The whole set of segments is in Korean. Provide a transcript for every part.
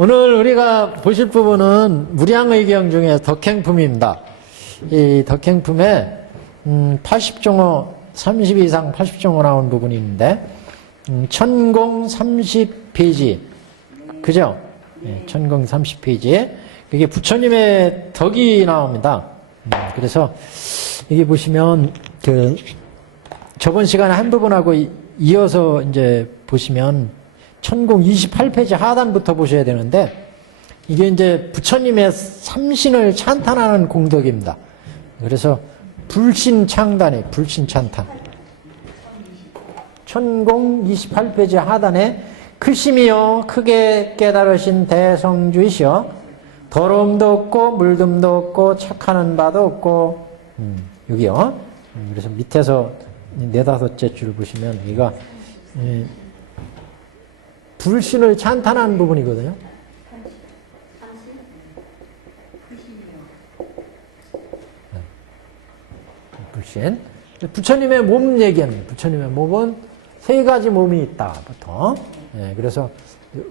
오늘 우리가 보실 부분은 무량의경 중에 덕행품입니다. 이 덕행품에 80종호, 30 이상 80종호 나온 부분이 있는데 천공 30페이지 그죠? 네, 천공 30페이지에 이게 부처님의 덕이 나옵니다. 그래서 이게 보시면 저번 시간에 한 부분하고 이어서 이제 보시면 천공 28페이지 하단부터 보셔야 되는데 이게 이제 부처님의 삼신을 찬탄하는 공덕입니다. 그래서 불신창단이에요. 불신찬탄. 천공 28페이지 하단에 크심이여 크게 깨달으신 대성주이시여 더러움도 없고 물듦도 없고 착하는 바도 없고 여기요. 그래서 밑에서 네다섯째 줄 보시면 여기가 불신을 찬탄하는 부분이거든요. 불신. 부처님의 몸 얘기하는 부처님의 몸은 세 가지 몸이 있다. 보통. 그래서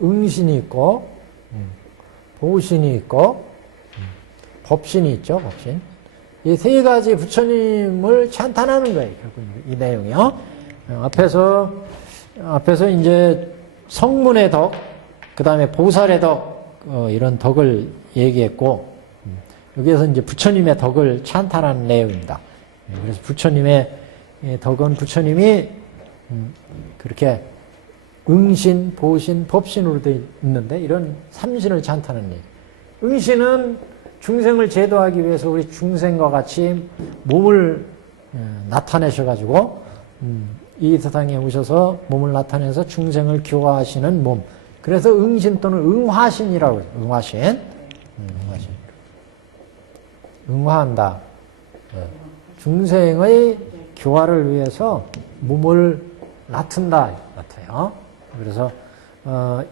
응신이 있고 보신이 있고 법신이 있죠. 법신. 이 세 가지 부처님을 찬탄하는 거예요. 결국 이 내용이요. 앞에서 이제 성문의 덕, 그 다음에 보살의 덕, 이런 덕을 얘기했고, 여기에서 이제 부처님의 덕을 찬탄하는 내용입니다. 그래서 부처님의 덕은 부처님이 그렇게 응신, 보신, 법신으로 되어 있는데, 이런 삼신을 찬탄하는 얘기. 응신은 중생을 제도하기 위해서 우리 중생과 같이 몸을 나타내셔가지고, 이 세상에 오셔서 몸을 나타내서 중생을 교화하시는 몸. 그래서 응신 또는 응화신이라고 해요. 응화신. 응화신. 응화한다. 중생의 교화를 위해서 몸을 낳든다. 같아요. 그래서,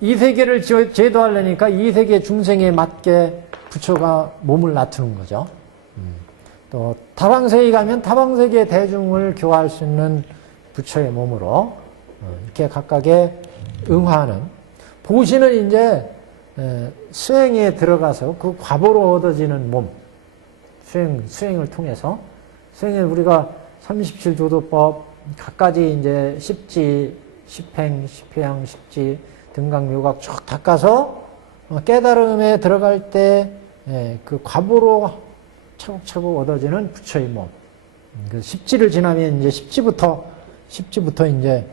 이 세계를 제도하려니까 이 세계 중생에 맞게 부처가 몸을 낳는 거죠. 또, 타방세계 가면 타방세계 대중을 교화할 수 있는 부처의 몸으로 이렇게 각각의 응화하는 보시는 이제 수행에 들어가서 그 과보로 얻어지는 몸 수행을 통해서 수행에 우리가 37조도법 각가지 이제 십지, 십행, 십회양, 십지, 등각, 묘각 쭉 닦아서 깨달음에 들어갈 때 그 과보로 차곡차곡 얻어지는 부처의 몸. 그 십지를 지나면 이제 십지부터 이제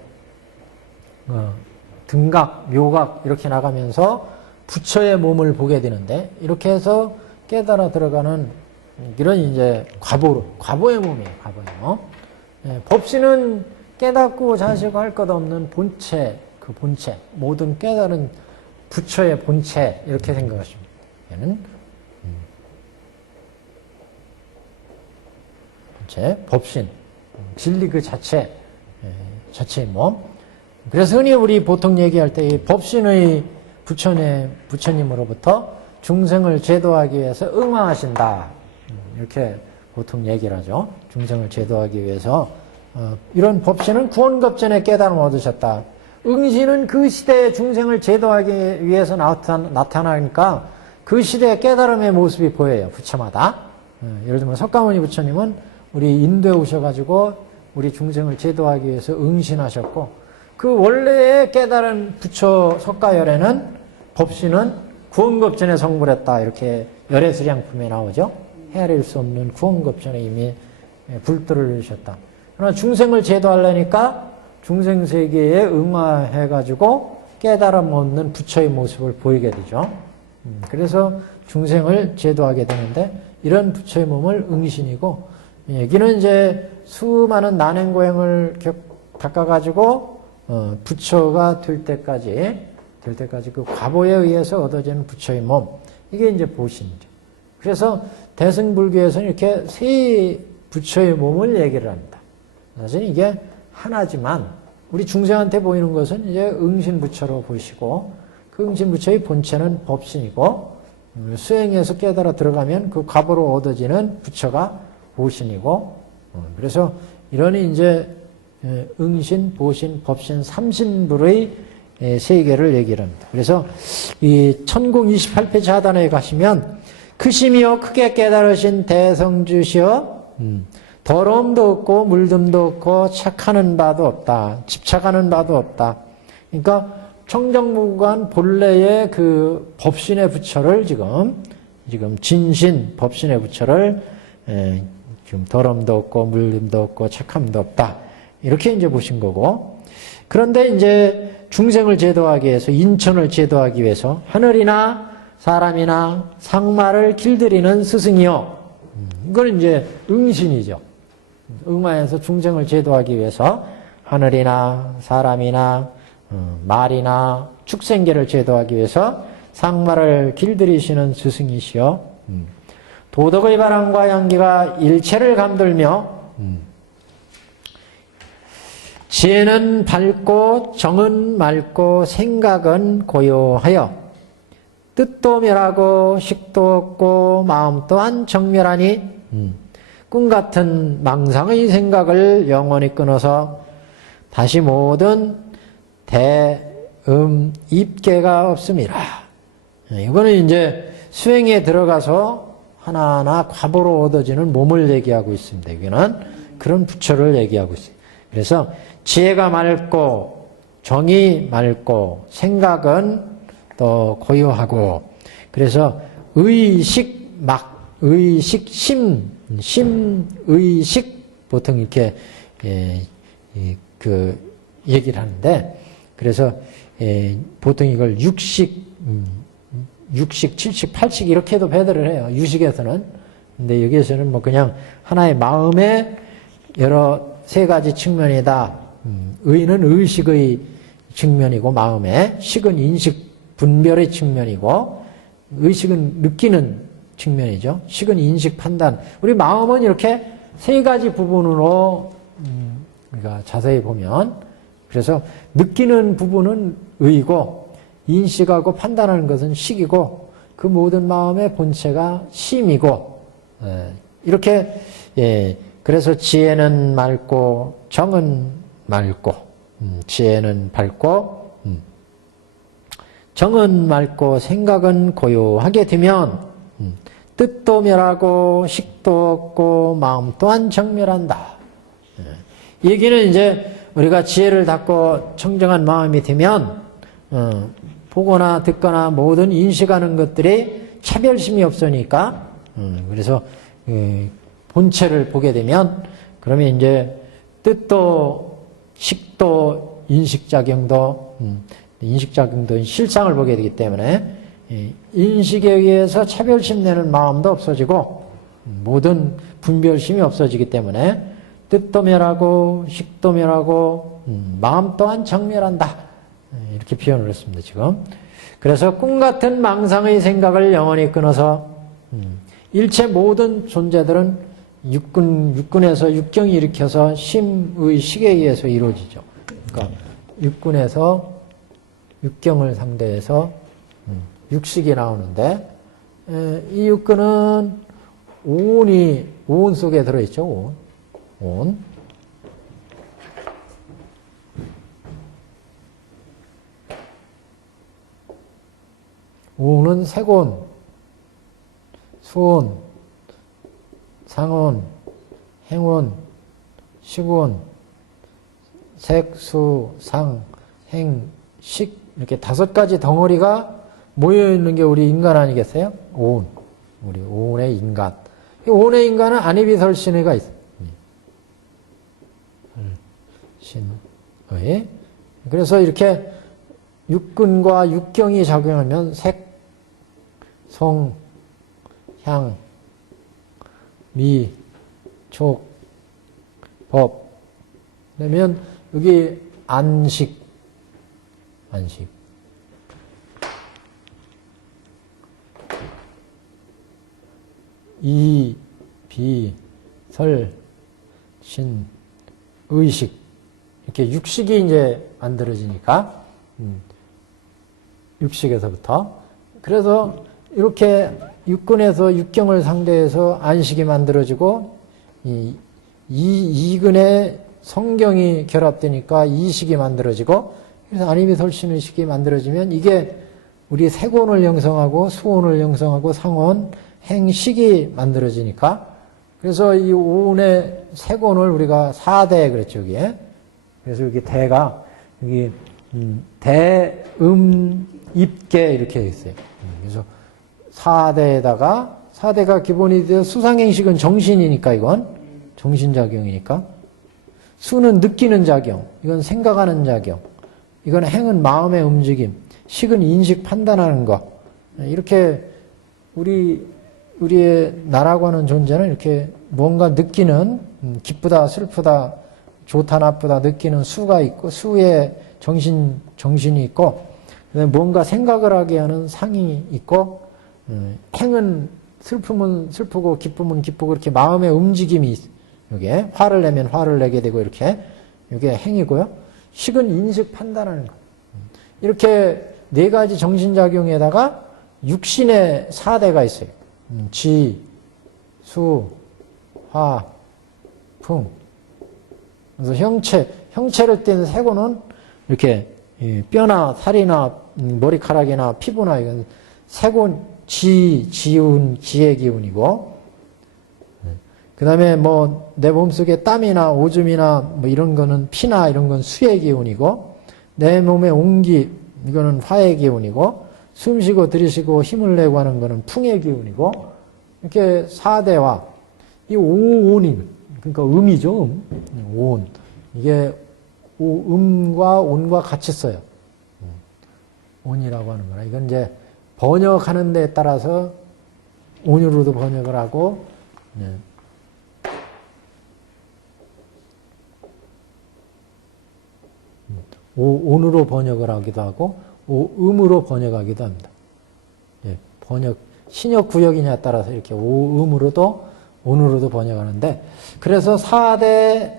등각, 묘각 이렇게 나가면서 부처의 몸을 보게 되는데 이렇게 해서 깨달아 들어가는 이런 이제 과보의 몸이에요. 과보의 몸. 법신은 깨닫고 자시고 할 것 없는 본체, 그 본체, 모든 깨달은 부처의 본체 이렇게 생각하시면 얘는 본체, 법신, 진리 그 자체의 몸. 그래서 흔히 우리 보통 얘기할 때 이 법신의 부처님으로부터 중생을 제도하기 위해서 응화하신다. 이렇게 보통 얘기를 하죠. 중생을 제도하기 위해서 이런 법신은 구원급전에 깨달음을 얻으셨다. 응신은 그 시대의 중생을 제도하기 위해서 나타나니까 그 시대의 깨달음의 모습이 보여요. 부처마다. 예를 들면 석가모니 부처님은 우리 인도에 오셔가지고 우리 중생을 제도하기 위해서 응신하셨고 그 원래의 깨달은 부처 석가열에는 법신은 구원급전에 성불했다. 이렇게 열애수량품에 나오죠. 헤아릴 수 없는 구원급전에 이미 불도를 내셨다. 그러나 중생을 제도하려니까 중생세계에 응화해가지고 깨달음 얻는 부처의 모습을 보이게 되죠. 그래서 중생을 제도하게 되는데 이런 부처의 몸을 응신이고 여기는 이제 수많은 난행고행을 닦아가지고 부처가 될 때까지 그 과보에 의해서 얻어지는 부처의 몸 이게 이제 보신이죠. 그래서 대승불교에서는 이렇게 세 부처의 몸을 얘기를 합니다. 사실 이게 하나지만 우리 중생한테 보이는 것은 이제 응신부처로 보시고 그 응신부처의 본체는 법신이고 수행해서 깨달아 들어가면 그 과보로 얻어지는 부처가 보신이고 그래서 이러니 이제 응신, 보신, 법신, 삼신불의 세계를 얘기를 합니다. 그래서 이 천공 28페이지 하단에 가시면 크심이여 크게 깨달으신 대성주시여 더러움도 없고 물듦도 없고 착하는 바도 없다. 집착하는 바도 없다. 그러니까 청정무관 본래의 그 법신의 부처를 지금 진신 법신의 부처를 지금 더러움도 없고 물림도 없고 착함도 없다. 이렇게 이제 보신 거고. 그런데 이제 중생을 제도하기 위해서, 인천을 제도하기 위해서 하늘이나 사람이나 상마를 길들이는 스승이요. 이건 이제 응신이죠. 응화에서 중생을 제도하기 위해서 하늘이나 사람이나 말이나 축생계를 제도하기 위해서 상마를 길들이시는 스승이시여. 도덕의 바람과 향기가 일체를 감돌며 지혜는 밝고 정은 맑고 생각은 고요하여 뜻도 멸하고 식도 없고 마음 또한 정멸하니 꿈같은 망상의 생각을 영원히 끊어서 다시 모든 입계가 없습니다. 이거는 이제 수행에 들어가서 하나하나 과보로 얻어지는 몸을 얘기하고 있습니다. 여기는 그런 부처를 얘기하고 있어요. 그래서 지혜가 맑고 정이 맑고 생각은 또 고요하고, 그래서 의식 심의식 보통 이렇게 그 얘기를 하는데, 그래서 보통 이걸 육식, 7식, 8식 이렇게도 배달을 해요. 유식에서는. 근데 여기에서는 뭐 그냥 하나의 마음의 여러 세 가지 측면이다. 의는 의식의 측면이고, 마음의 식은 인식 분별의 측면이고, 의식은 느끼는 측면이죠. 식은 인식 판단. 우리 마음은 이렇게 세 가지 부분으로 우리가 자세히 보면, 그래서 느끼는 부분은 의고, 인식하고 판단하는 것은 식이고, 그 모든 마음의 본체가 심이고, 이렇게, 그래서 지혜는 맑고 정은 맑고, 지혜는 밝고 정은 맑고 생각은 고요하게 되면 뜻도 멸하고 식도 없고 마음 또한 정멸한다. 얘기는 이제 우리가 지혜를 닫고 청정한 마음이 되면 보거나 듣거나 모든 인식하는 것들이 차별심이 없으니까, 그래서 본체를 보게 되면, 그러면 이제 뜻도 식도 인식작용도 실상을 보게 되기 때문에 인식에 의해서 차별심 내는 마음도 없어지고 모든 분별심이 없어지기 때문에 뜻도 멸하고 식도 멸하고 마음 또한 정멸한다. 이렇게 표현을 했습니다, 지금. 그래서 꿈같은 망상의 생각을 영원히 끊어서 일체 모든 존재들은 육군에서 육경이 일으켜서 심의 식에 의해서 이루어지죠. 그러니까 육군에서 육경을 상대해서 육식이 나오는데, 이 육근은 오온 속에 들어있죠. 온. 오는 색온, 수온, 상온, 행온, 식온, 색, 수, 상, 행, 식, 이렇게 5가지 덩어리가 모여있는 게 우리 인간 아니겠어요? 오온. 우리 오온의 인간. 이 오온의 인간은 안이비설신의가 있어요. 신의. 그래서 이렇게 육근과 육경이 작용하면 색, 성, 향, 미, 촉, 법. 그러면 여기 안식. 이, 비, 설, 신, 의식. 이렇게 육식이 이제 만들어지니까, 육식에서부터. 그래서 이렇게 육근에서 육경을 상대해서 안식이 만들어지고, 이근에 성경이 결합되니까 이식이 만들어지고, 그래서 안이미설신의식이 만들어지면 이게 우리 색온을 형성하고 수온을 형성하고 상온, 행식이 만들어지니까 그래서 이 오온의 색온을 우리가 4대 그랬죠, 여기에. 그래서 여기 대가 여기 대, 입계 이렇게 있어요. 그래서 4대가 기본이 되어 수상행식은 정신이니까 이건 정신작용이니까 수는 느끼는 작용, 이건 생각하는 작용, 이건 행은 마음의 움직임, 식은 인식 판단하는 것. 이렇게 우리의 나라고 하는 존재는 이렇게 뭔가 느끼는 기쁘다 슬프다 좋다 나쁘다 느끼는 수가 있고 수의 정신이 있고 그다음에 뭔가 생각을 하게 하는 상이 있고 행은 슬픔은 슬프고 기쁨은 기쁘고 이렇게 마음의 움직임이 이게 화를 내면 화를 내게 되고 이렇게 이게 행이고요. 식은 인식 판단하는 것. 이렇게 네 가지 정신작용에다가 육신의 4대가 있어요. 지, 수, 화, 풍. 그래서 형체를 띠는 색온은 이렇게 뼈나 살이나 머리카락이나 피부나 이건 색온, 지운, 지의 기운이고, 그 다음에 뭐 내 몸속에 땀이나 오줌이나 뭐 이런 거는 피나 이런 건 수의 기운이고, 내 몸의 온기, 이거는 화의 기운이고, 숨 쉬고 들이쉬고 힘을 내고 하는 거는 풍의 기운이고, 이렇게 4대와 이 5온이, 그러니까 음이죠, 온. 이게 음과 온과 같이 써요. 온이라고 하는 거나. 이건 이제 번역하는 데에 따라서 온으로도 번역을 하고, 온으로 번역을 하기도 하고, 음으로 번역하기도 합니다. 신역 구역이냐에 따라서 이렇게 음으로도, 온으로도 번역하는데, 그래서 4대,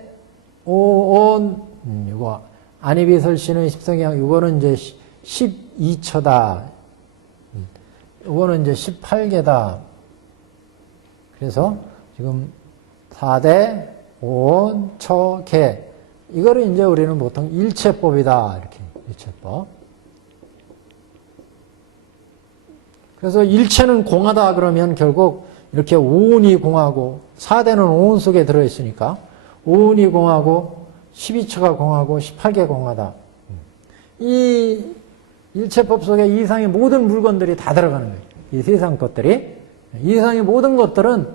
5온, 이거, 안이비설신의 십성향, 이거는 이제 12처다. 이거는 이제 18개다. 그래서 지금 4대, 5온, 처, 개. 이거를 이제 우리는 보통 일체법이다. 이렇게, 일체법. 그래서 일체는 공하다 그러면 결국 이렇게 5온이 공하고 4대는 5온 속에 들어있으니까 5온이 공하고 12처가 공하고 18개 공하다. 이 일체법 속에 이상의 모든 물건들이 다 들어가는 거예요. 이 세상 것들이. 이상의 모든 것들은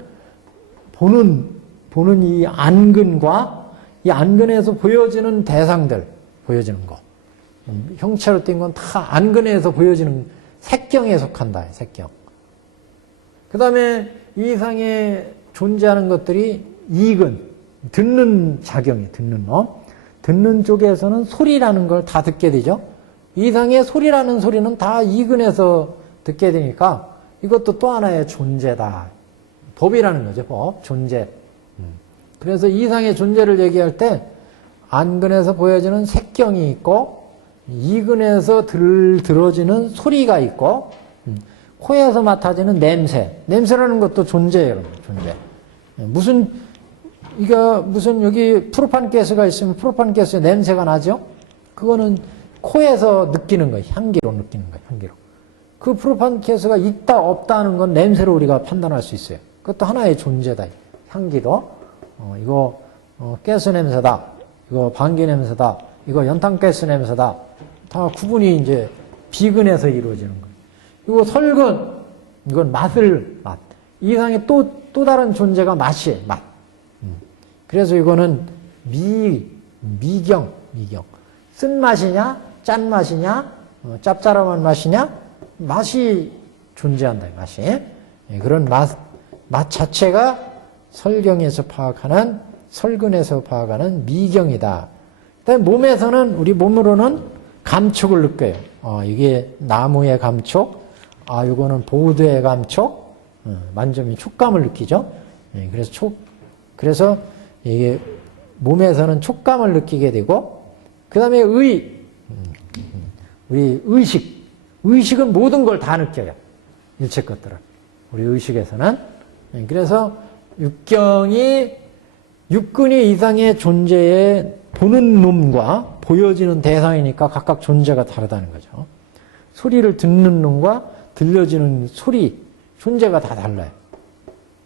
보는 이 안근과 이 안근에서 보여지는 대상들, 보여지는 거. 형체로 띈 건 다 안근에서 보여지는 색경에 속한다. 색경. 그 다음에 이 이상에 존재하는 것들이 이근, 듣는 작용이 듣는 놈. 듣는 쪽에서는 소리라는 걸 다 듣게 되죠. 이상의 소리라는 소리는 다 이근에서 듣게 되니까 이것도 또 하나의 존재다. 법이라는 거죠. 법, 존재. 그래서 이상의 존재를 얘기할 때 안근에서 보여지는 색경이 있고 이근에서 들어지는 소리가 있고 코에서 맡아지는 냄새라는 것도 존재예요. 존재. 무슨 여기 프로판가스가 있으면 프로판가스의 냄새가 나죠? 그거는 코에서 느끼는 거예요. 향기로 느끼는 거예요. 향기로. 그 프로판가스가 있다 없다 하는 건 냄새로 우리가 판단할 수 있어요. 그것도 하나의 존재다. 향기도. 이거 가스 냄새다. 이거 방귀 냄새다. 이거 연탄가스 냄새다. 다 구분이 이제 비근에서 이루어지는 거예요. 이거 설근, 이건 맛. 이상의 또 다른 존재가 맛이에요. 맛. 그래서 이거는 미경. 쓴맛이냐, 짠맛이냐, 짭짤한 맛이냐, 맛이 존재한다. 맛이. 그런 맛 자체가 설경에서 파악하는, 설근에서 파악하는 미경이다. 그다음에 몸에서는, 우리 몸으로는 감촉을 느껴요. 이게 나무의 감촉, 이거는 보드의 감촉, 만져면 촉감을 느끼죠. 그래서 이게 몸에서는 촉감을 느끼게 되고, 그 다음에 우리 의식은 모든 걸 다 느껴요. 일체 것들은. 우리 의식에서는. 그래서 육근이 이상의 존재에 보는 보여지는 대상이니까 각각 존재가 다르다는 거죠. 소리를 듣는 눈과 들려지는 소리, 존재가 다 달라요.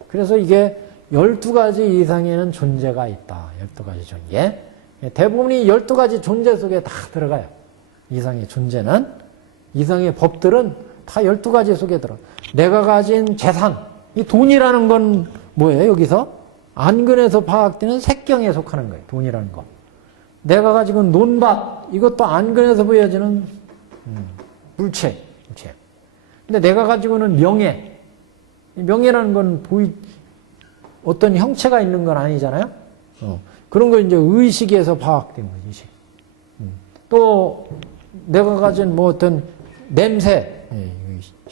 그래서 이게 12가지 이상에는 존재가 있다. 12가지 존재. 대부분이 12가지 존재 속에 다 들어가요. 이상의 존재는, 이상의 법들은 다 12가지 속에 들어. 내가 가진 재산, 이 돈이라는 건 뭐예요, 여기서? 안근에서 파악되는 색경에 속하는 거예요, 돈이라는 거. 내가 가지고 논밭, 이것도 안근에서 보여지는 물체. 근데 내가 가지고는 명예. 명예라는 건 어떤 형체가 있는 건 아니잖아요? 그런 거 이제 의식에서 파악된 거죠, 의식. 또 내가 가진 뭐 어떤 냄새,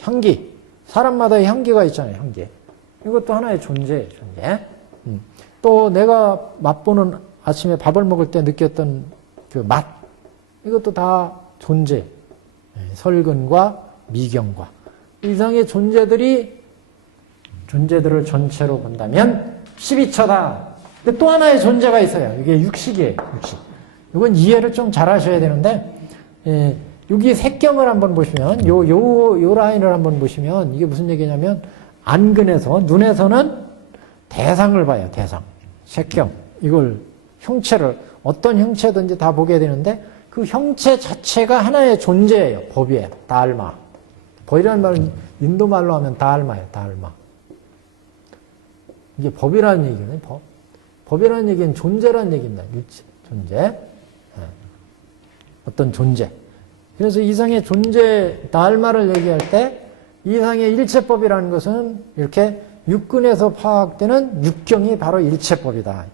향기. 사람마다의 향기가 있잖아요, 향기. 이것도 하나의 존재예요, 존재. 또 내가 맛보는 아침에 밥을 먹을 때 느꼈던 그 맛. 이것도 다 존재. 설근과 미경과. 이상의 존재들을 전체로 본다면 12처다. 근데 또 하나의 존재가 있어요. 이게 육식이에요, 육식. 이건 이해를 좀 잘 하셔야 되는데, 여기 색경을 한번 보시면, 요 라인을 한번 보시면, 이게 무슨 얘기냐면, 안근에서, 눈에서는 대상을 봐요, 대상. 색경. 이걸, 형체를, 어떤 형체든지 다 보게 되는데, 그 형체 자체가 하나의 존재예요, 법이에요. 다알마. 법이라는 말은 인도 말로 하면 다알마예요, 다알마. 이게 법이라는 얘기는 법. 법이라는 얘기는 존재라는 얘기입니다. 존재. 어떤 존재. 그래서 이상의 존재, 다알마를 얘기할 때 이상의 일체법이라는 것은 이렇게 육근에서 파악되는 육경이 바로 일체법이다.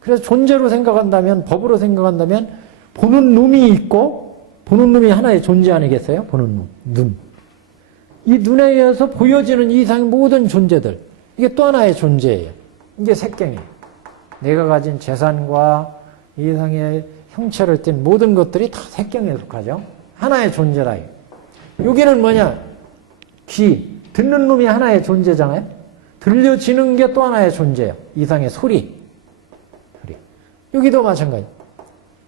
그래서 존재로 생각한다면, 법으로 생각한다면 보는 눈이 있고, 보는 눈이 하나의 존재 아니겠어요? 보는 눈. 이 눈에 의해서 보여지는 이상의 모든 존재들. 이게 또 하나의 존재예요. 이게 색경이에요. 내가 가진 재산과 이상의 형체를 띤 모든 것들이 다 색경에 속하죠. 하나의 존재다. 여기는 뭐냐? 귀. 듣는 놈이 하나의 존재잖아요. 들려지는 게 또 하나의 존재예요. 이상의 소리. 여기도 마찬가지.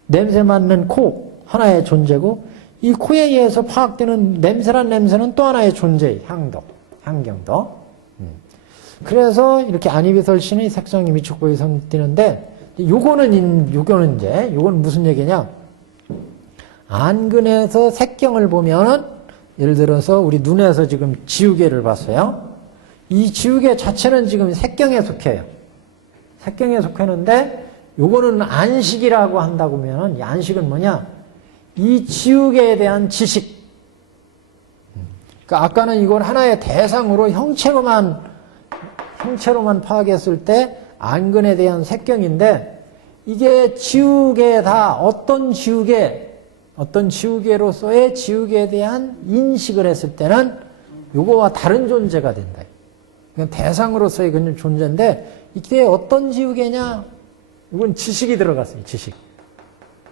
냄새 맡는 코. 하나의 존재고, 이 코에 의해서 파악되는 냄새란 냄새는 또 하나의 존재예요. 향도. 향경도. 그래서 이렇게 안이비설신의 색성이 미축보에 선띄는데, 요거는 무슨 얘기냐? 안근에서 색경을 보면은, 예를 들어서 우리 눈에서 지금 지우개를 봤어요. 이 지우개 자체는 지금 색경에 속해요. 색경에 속하는데, 요거는 안식이라고 한다고 하면, 이 안식은 뭐냐? 이 지우개에 대한 지식. 그러니까 아까는 이걸 하나의 대상으로 형체로만 파악했을 때 안근에 대한 색경인데, 이게 지우개다. 어떤 지우개로서의 지우개에 대한 인식을 했을 때는 요거와 다른 존재가 된다. 이건 대상으로서의 그냥 존재인데, 이게 어떤 지우개냐? 이건 지식이 들어갔어요, 지식.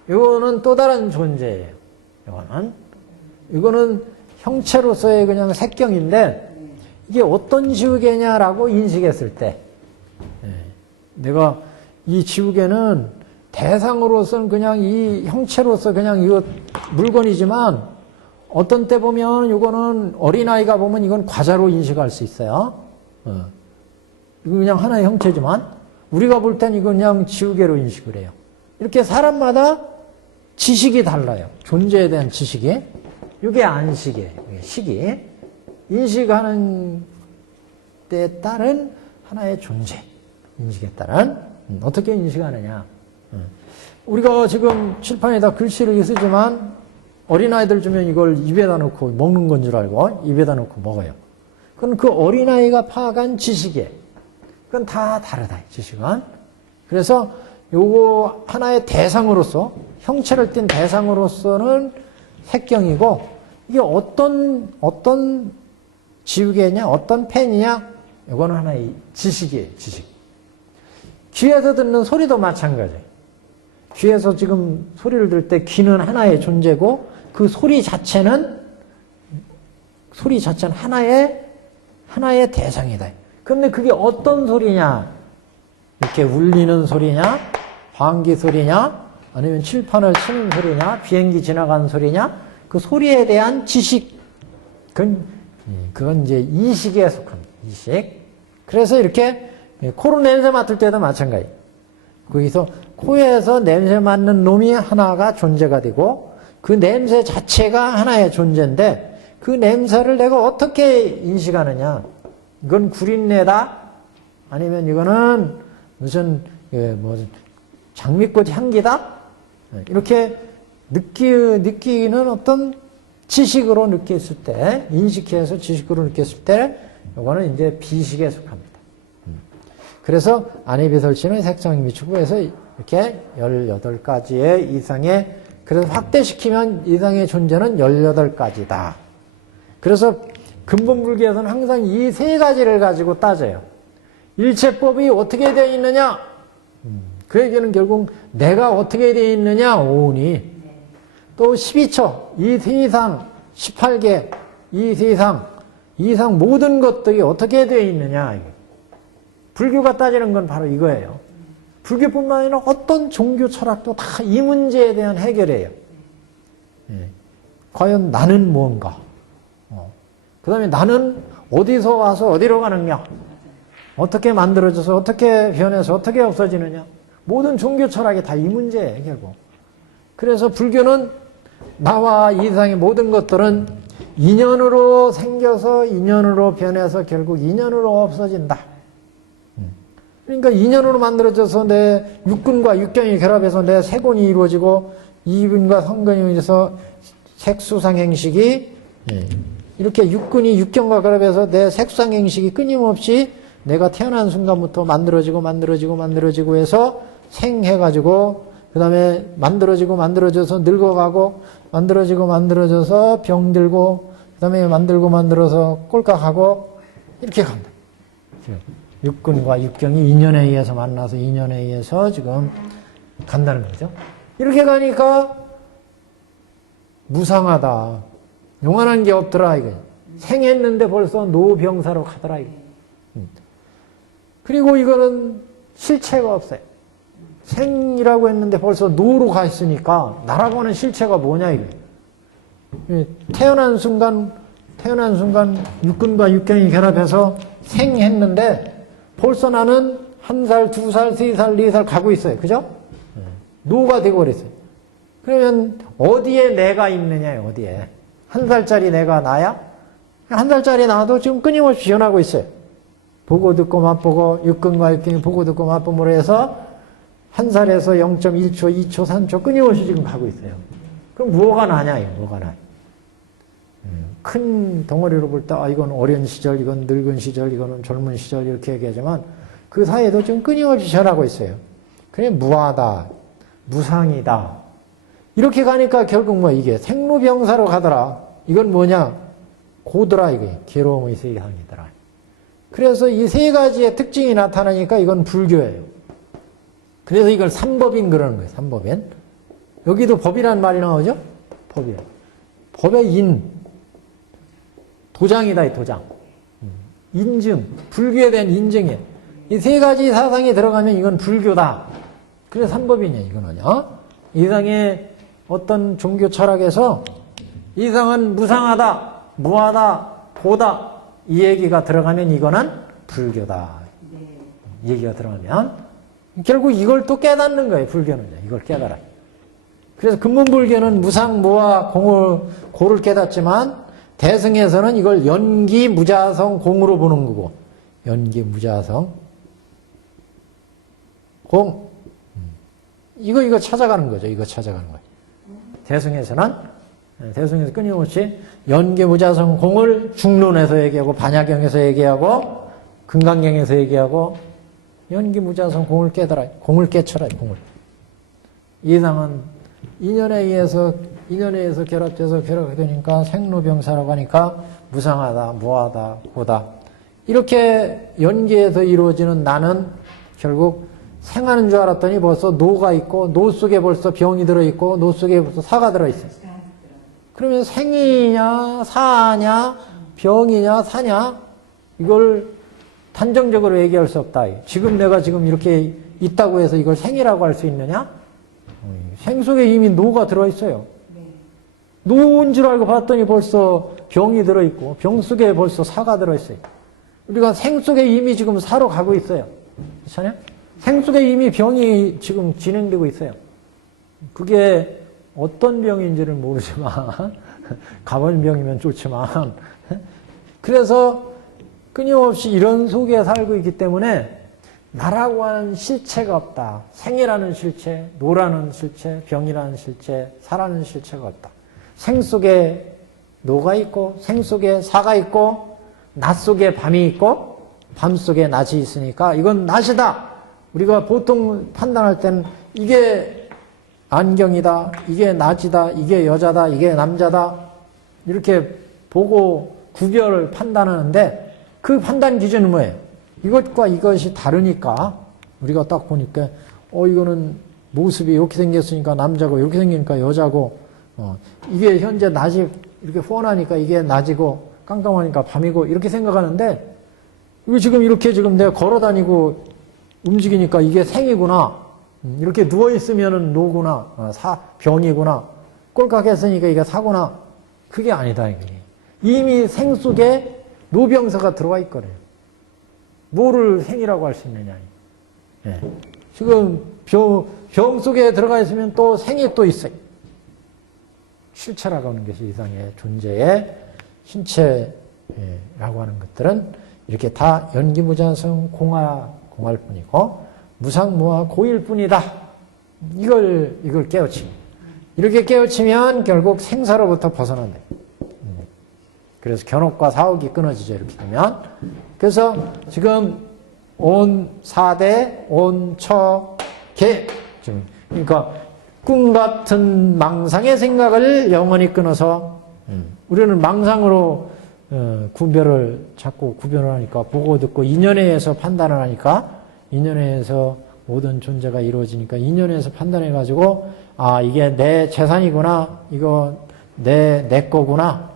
이거는 또 다른 존재예요. 이거는 형체로서의 그냥 색경인데, 이게 어떤 지우개냐라고 인식했을 때, 내가 이 지우개는 대상으로서는 그냥 이 형체로서 그냥 이거 물건이지만, 어떤 때 보면 이거는 어린아이가 보면 이건 과자로 인식할 수 있어요. 이거 그냥 하나의 형체지만, 우리가 볼 땐 이건 그냥 지우개로 인식을 해요. 이렇게 사람마다 지식이 달라요. 존재에 대한 지식이. 이게 안식이에요. 이게 식이. 인식하는 때에 따른 하나의 존재. 인식에 따른. 어떻게 인식하느냐. 우리가 지금 칠판에다 글씨를 쓰지만 어린아이들 주면 이걸 입에다 넣고 먹는 건 줄 알고 입에다 넣고 먹어요. 그건 그 어린아이가 파악한 지식이에요. 그건 다 다르다, 지식은. 그래서 요거 하나의 대상으로서, 형체를 띤 대상으로서는 색경이고, 이게 어떤 지우개냐, 어떤 펜이냐, 요거는 하나의 지식이에요, 지식. 귀에서 듣는 소리도 마찬가지예요. 귀에서 지금 소리를 들을 때 귀는 하나의 존재고, 그 소리 자체는 하나의 대상이다. 근데 그게 어떤 소리냐? 이렇게 울리는 소리냐? 방귀 소리냐? 아니면 칠판을 치는 소리냐, 비행기 지나가는 소리냐, 그 소리에 대한 지식, 그건 이제 이식에 속합니다. 이식. 그래서 이렇게 코로 냄새 맡을 때도 마찬가지. 거기서 코에서 냄새 맡는 놈이 하나가 존재가 되고 그 냄새 자체가 하나의 존재인데 그 냄새를 내가 어떻게 인식하느냐. 이건 구린내다. 아니면 이거는 무슨 장미꽃 향기다. 이렇게 느끼는 어떤 지식으로 느꼈을 때, 인식해서 지식으로 느꼈을 때, 이거는 이제 비식에 속합니다. 그래서 안이비설치는 색상이 미치고 해서 이렇게 18가지의 이상의, 그래서 확대시키면 이상의 존재는 18가지다. 그래서 근본불교에서는 항상 이 세 가지를 가지고 따져요. 일체법이 어떻게 되어 있느냐? 그 얘기는 결국 내가 어떻게 되어 있느냐? 오니. 또 12처, 이 세상, 18개, 이 세상, 이상 모든 것들이 어떻게 되어 있느냐. 불교가 따지는 건 바로 이거예요. 불교뿐만 아니라 어떤 종교 철학도 다 이 문제에 대한 해결이에요. 과연 나는 무언가? 그 다음에 나는 어디서 와서 어디로 가느냐? 어떻게 만들어져서 어떻게 변해서 어떻게 없어지느냐? 모든 종교 철학이 다 이 문제예요, 결국. 그래서 불교는 나와 이 세상의 모든 것들은 인연으로 생겨서 인연으로 변해서 결국 인연으로 없어진다. 그러니까 인연으로 만들어져서 내 육근과 육경이 결합해서 내 세곤이 이루어지고 이근과 성근이 이루어져서 색수상행식이 이렇게 육근이 육경과 결합해서 내 색수상행식이 끊임없이 내가 태어난 순간부터 만들어지고 해서 생해가지고 그 다음에 만들어져서 늙어가고 만들어져서 병들고 그 다음에 만들어서 꼴깍하고 이렇게 간다. 육근과 육경이 인연에 의해서 만나서 인연에 의해서 지금 간다는 거죠. 이렇게 가니까 무상하다. 영원한 게 없더라 이거. 생했는데 벌써 노병사로 가더라 이거. 그리고 이거는 실체가 없어요. 생이라고 했는데 벌써 노로 가 있으니까 나라고 하는 실체가 뭐냐 이거. 태어난 순간 육근과 육경이 결합해서 생했는데 벌써 나는 1살, 2살, 3살, 4살 가고 있어요. 그죠? 노가 되고 그랬어요. 그러면 어디에 내가 있느냐요, 어디에. 1살짜리 내가 나야? 1살짜리 나도 지금 끊임없이 변하고 있어요. 보고 듣고 맛보고 육근과 육경이 보고 듣고 맛보므로 해서 1살에서 0.1초, 2초, 3초 끊임없이 지금 가고 있어요. 그럼 뭐가 나냐, 이거 뭐가 나. 큰 덩어리로 볼 때, 이건 어린 시절, 이건 늙은 시절, 이거는 젊은 시절, 이렇게 얘기하지만, 그 사이에도 지금 끊임없이 변하고 있어요. 그게 무하다, 무상이다. 이렇게 가니까 결국 이게 생로병사로 가더라. 이건 뭐냐? 고더라, 이게. 괴로움의 세상이더라. 그래서 이 세 가지의 특징이 나타나니까 이건 불교예요. 그래서 이걸 삼법인 그러는 거예요, 삼법인. 여기도 법이란 말이 나오죠? 법이에요. 법의 인. 도장이다, 이 도장. 인증. 불교에 대한 인증이에요. 이 세 가지 사상이 들어가면 이건 불교다. 그래서 삼법이냐, 이거는요. 이상의 어떤 종교 철학에서 이상은 무상하다, 무하다, 고다. 이 얘기가 들어가면 이거는 불교다. 이 얘기가 들어가면. 결국 이걸 또 깨닫는 거예요, 불교는. 이걸 깨달아요. 그래서 근본불교는 무상, 무하, 고를 깨닫지만 대승에서는 이걸 연기, 무자성, 공으로 보는 거고. 연기, 무자성, 공. 이거 찾아가는 거죠. 이거 찾아가는 거예요. 대승에서 끊임없이 연기, 무자성, 공을 중론에서 얘기하고, 반야경에서 얘기하고, 금강경에서 얘기하고, 연기, 무자성, 공을 깨달아요. 공을 깨쳐라요, 공을. 이상은 인연에 의해서 결합돼서 결합이 되니까 생로병사라고 하니까 무상하다, 무하다, 고다. 이렇게 연계에서 이루어지는 나는 결국 생하는 줄 알았더니 벌써 노가 있고, 노 속에 벌써 병이 들어있고, 노 속에 벌써 사가 들어있어요. 그러면 생이냐, 사냐, 병이냐, 사냐, 이걸 단정적으로 얘기할 수 없다. 지금 내가 지금 이렇게 있다고 해서 이걸 생이라고 할 수 있느냐? 생 속에 이미 노가 들어있어요. 노인 줄 알고 봤더니 벌써 병이 들어있고 병 속에 벌써 사가 들어있어요. 우리가 생 속에 이미 지금 사로 가고 있어요. 그렇잖아요? 생 속에 이미 병이 지금 진행되고 있어요. 그게 어떤 병인지를 모르지만 가벌병이면 좋지만 그래서 끊임없이 이런 속에 살고 있기 때문에 나라고 하는 실체가 없다. 생이라는 실체, 노라는 실체, 병이라는 실체, 사라는 실체가 없다. 생 속에 노가 있고 생 속에 사가 있고 낮 속에 밤이 있고 밤 속에 낮이 있으니까 이건 낮이다. 우리가 보통 판단할 때는 이게 안경이다, 이게 낮이다, 이게 여자다, 이게 남자다 이렇게 보고 구별을 판단하는데 그 판단 기준은 뭐예요? 이것과 이것이 다르니까 우리가 딱 보니까 이거는 모습이 이렇게 생겼으니까 남자고 이렇게 생기니까 여자고 이게 현재 낮이 이렇게 훤하니까 이게 낮이고 깜깜하니까 밤이고 이렇게 생각하는데 이거 지금 이렇게 지금 내가 걸어다니고 움직이니까 이게 생이구나. 이렇게 누워있으면은 노구나. 병이구나. 꼴깍했으니까 이게 사구나. 그게 아니다. 이게. 이미 생 속에 노병사가 들어와 있거든요. 뭐를 생이라고 할 수 있느냐. 예. 지금 병 속에 들어가 있으면 또 생이 또 있어요. 실체라고 하는 것이 이상의 존재의 신체라고 하는 것들은 이렇게 다 연기무자성 공할 뿐이고 무상무화 고일 뿐이다. 이걸 깨우치면 이렇게 깨우치면 결국 생사로부터 벗어난다. 그래서 견옥과 사옥이 끊어지죠. 이렇게 되면. 그래서 지금 온 사대, 온 처, 개. 그러니까 꿈 같은 망상의 생각을 영원히 끊어서 우리는 망상으로 구별을 자꾸 구별을 하니까 보고 듣고 인연에 의해서 판단을 하니까 인연에 의해서 모든 존재가 이루어지니까 인연에 의해서 판단해 가지고 이게 내 재산이구나, 이거 내 거구나,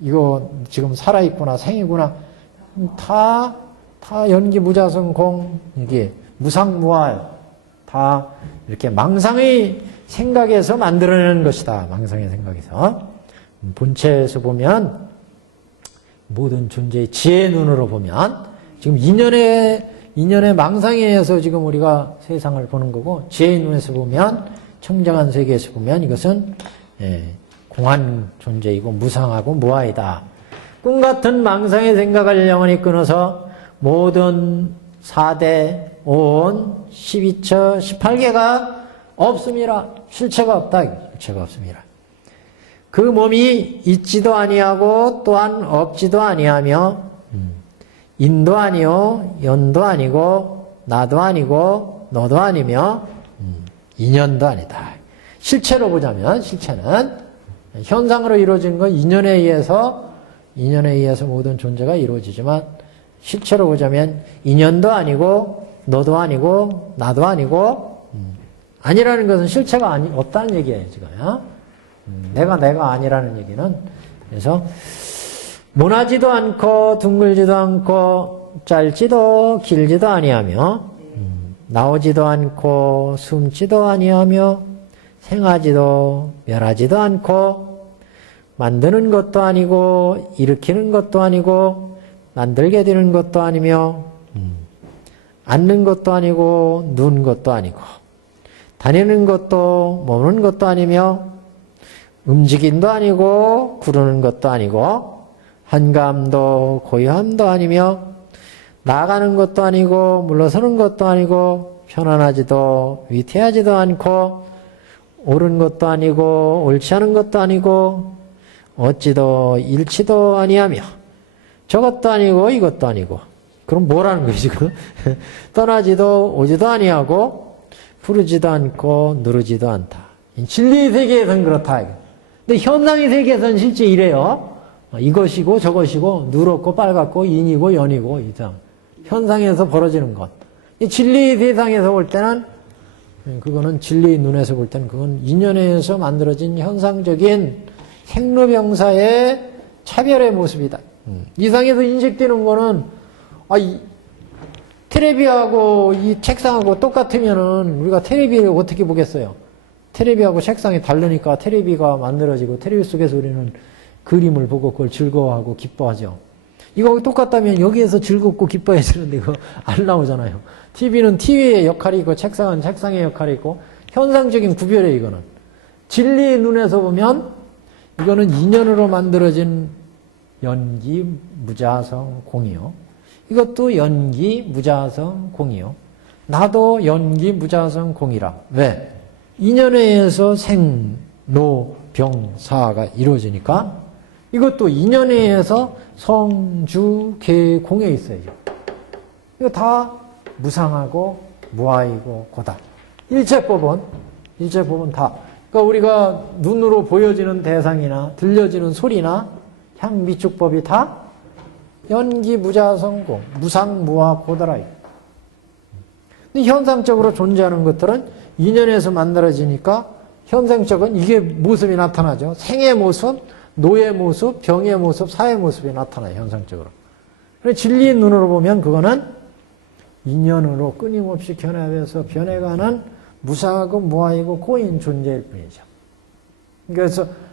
이거 지금 살아있구나, 생이구나, 다 연기무자성 공, 이게 무상무활, 다 이렇게 망상의 생각에서 만들어내는 것이다. 망상의 생각에서. 본체에서 보면, 모든 존재의 지혜의 눈으로 보면, 지금 인연의 망상에 의해서 지금 우리가 세상을 보는 거고, 지혜의 눈에서 보면, 청정한 세계에서 보면 이것은, 공한 존재이고, 무상하고 무아이다. 꿈 같은 망상의 생각을 영원히 끊어서, 모든 4대, 온, 12처, 18개가 없음이라. 실체가 없다. 실체가 없음이라. 그 몸이 있지도 아니하고 또한 없지도 아니하며 인도 아니요 연도 아니고 나도 아니고 너도 아니며 인연도 아니다. 실체로 보자면 실체는 현상으로 이루어진 건 인연에 의해서 모든 존재가 이루어지지만 실체로 보자면 인연도 아니고 너도 아니고 나도 아니고 아니라는 것은 실체가 없다는 얘기예요. 지금. 내가 아니라는 얘기는 그래서 모나지도 않고 둥글지도 않고 짧지도 길지도 아니하며 나오지도 않고 숨지도 아니하며 생하지도 멸하지도 않고 만드는 것도 아니고 일으키는 것도 아니고 만들게 되는 것도 아니며 앉는 것도 아니고 누운 것도 아니고 다니는 것도 머무는 것도 아니며 움직임도 아니고 구르는 것도 아니고 한가함도 고요함도 아니며 나아가는 것도 아니고 물러서는 것도 아니고 편안하지도 위태하지도 않고 옳은 것도 아니고 옳지 않은 것도 아니고 어찌도 잃지도 아니하며 저것도 아니고 이것도 아니고 그럼 뭐라는 거지 지금? 떠나지도 오지도 아니하고 부르지도 않고 누르지도 않다. 진리의 세계에서는 그렇다. 근데 현상의 세계에서는 실제 이래요. 이것이고 저것이고 누렇고 빨갛고 인이고 연이고 이상. 현상에서 벌어지는 것. 진리의 세상에서 볼 때는 그거는 진리의 눈에서 볼 때는 그건 인연에 의해서 만들어진 현상적인 생로병사의 차별의 모습이다. 이상에서 인식되는 거는 테레비하고 이 책상하고 똑같으면은 우리가 테레비를 어떻게 보겠어요? 테레비하고 책상이 다르니까 테레비가 만들어지고 테레비 속에서 우리는 그림을 보고 그걸 즐거워하고 기뻐하죠. 이거 똑같다면 여기에서 즐겁고 기뻐해야 되는데 이거 안 나오잖아요. TV는 TV의 역할이 있고 책상은 책상의 역할이 있고 현상적인 구별이에요. 이거는. 진리의 눈에서 보면 이거는 인연으로 만들어진 연기 무자성 공이요. 이것도 연기 무자성 공이요. 나도 연기 무자성 공이라. 왜? 인연에 의해서 생, 노, 병, 사가 이루어지니까 이것도 인연에 의해서 성, 주, 계, 공에 있어요. 이거 다 무상하고 무아이고 고다. 일체법은 다. 그러니까 우리가 눈으로 보여지는 대상이나 들려지는 소리나 향, 미축법이 다 연기, 무자성, 공, 무상, 무아, 고다라. 근데 현상적으로 존재하는 것들은 인연에서 만들어지니까 현상적은 이게 모습이 나타나죠. 생의 모습, 노의 모습, 병의 모습, 사의 모습이 나타나요. 현상적으로. 진리의 눈으로 보면 그거는 인연으로 끊임없이 변화되어서 변해가는 무상하고 무아이고 고인 존재일 뿐이죠.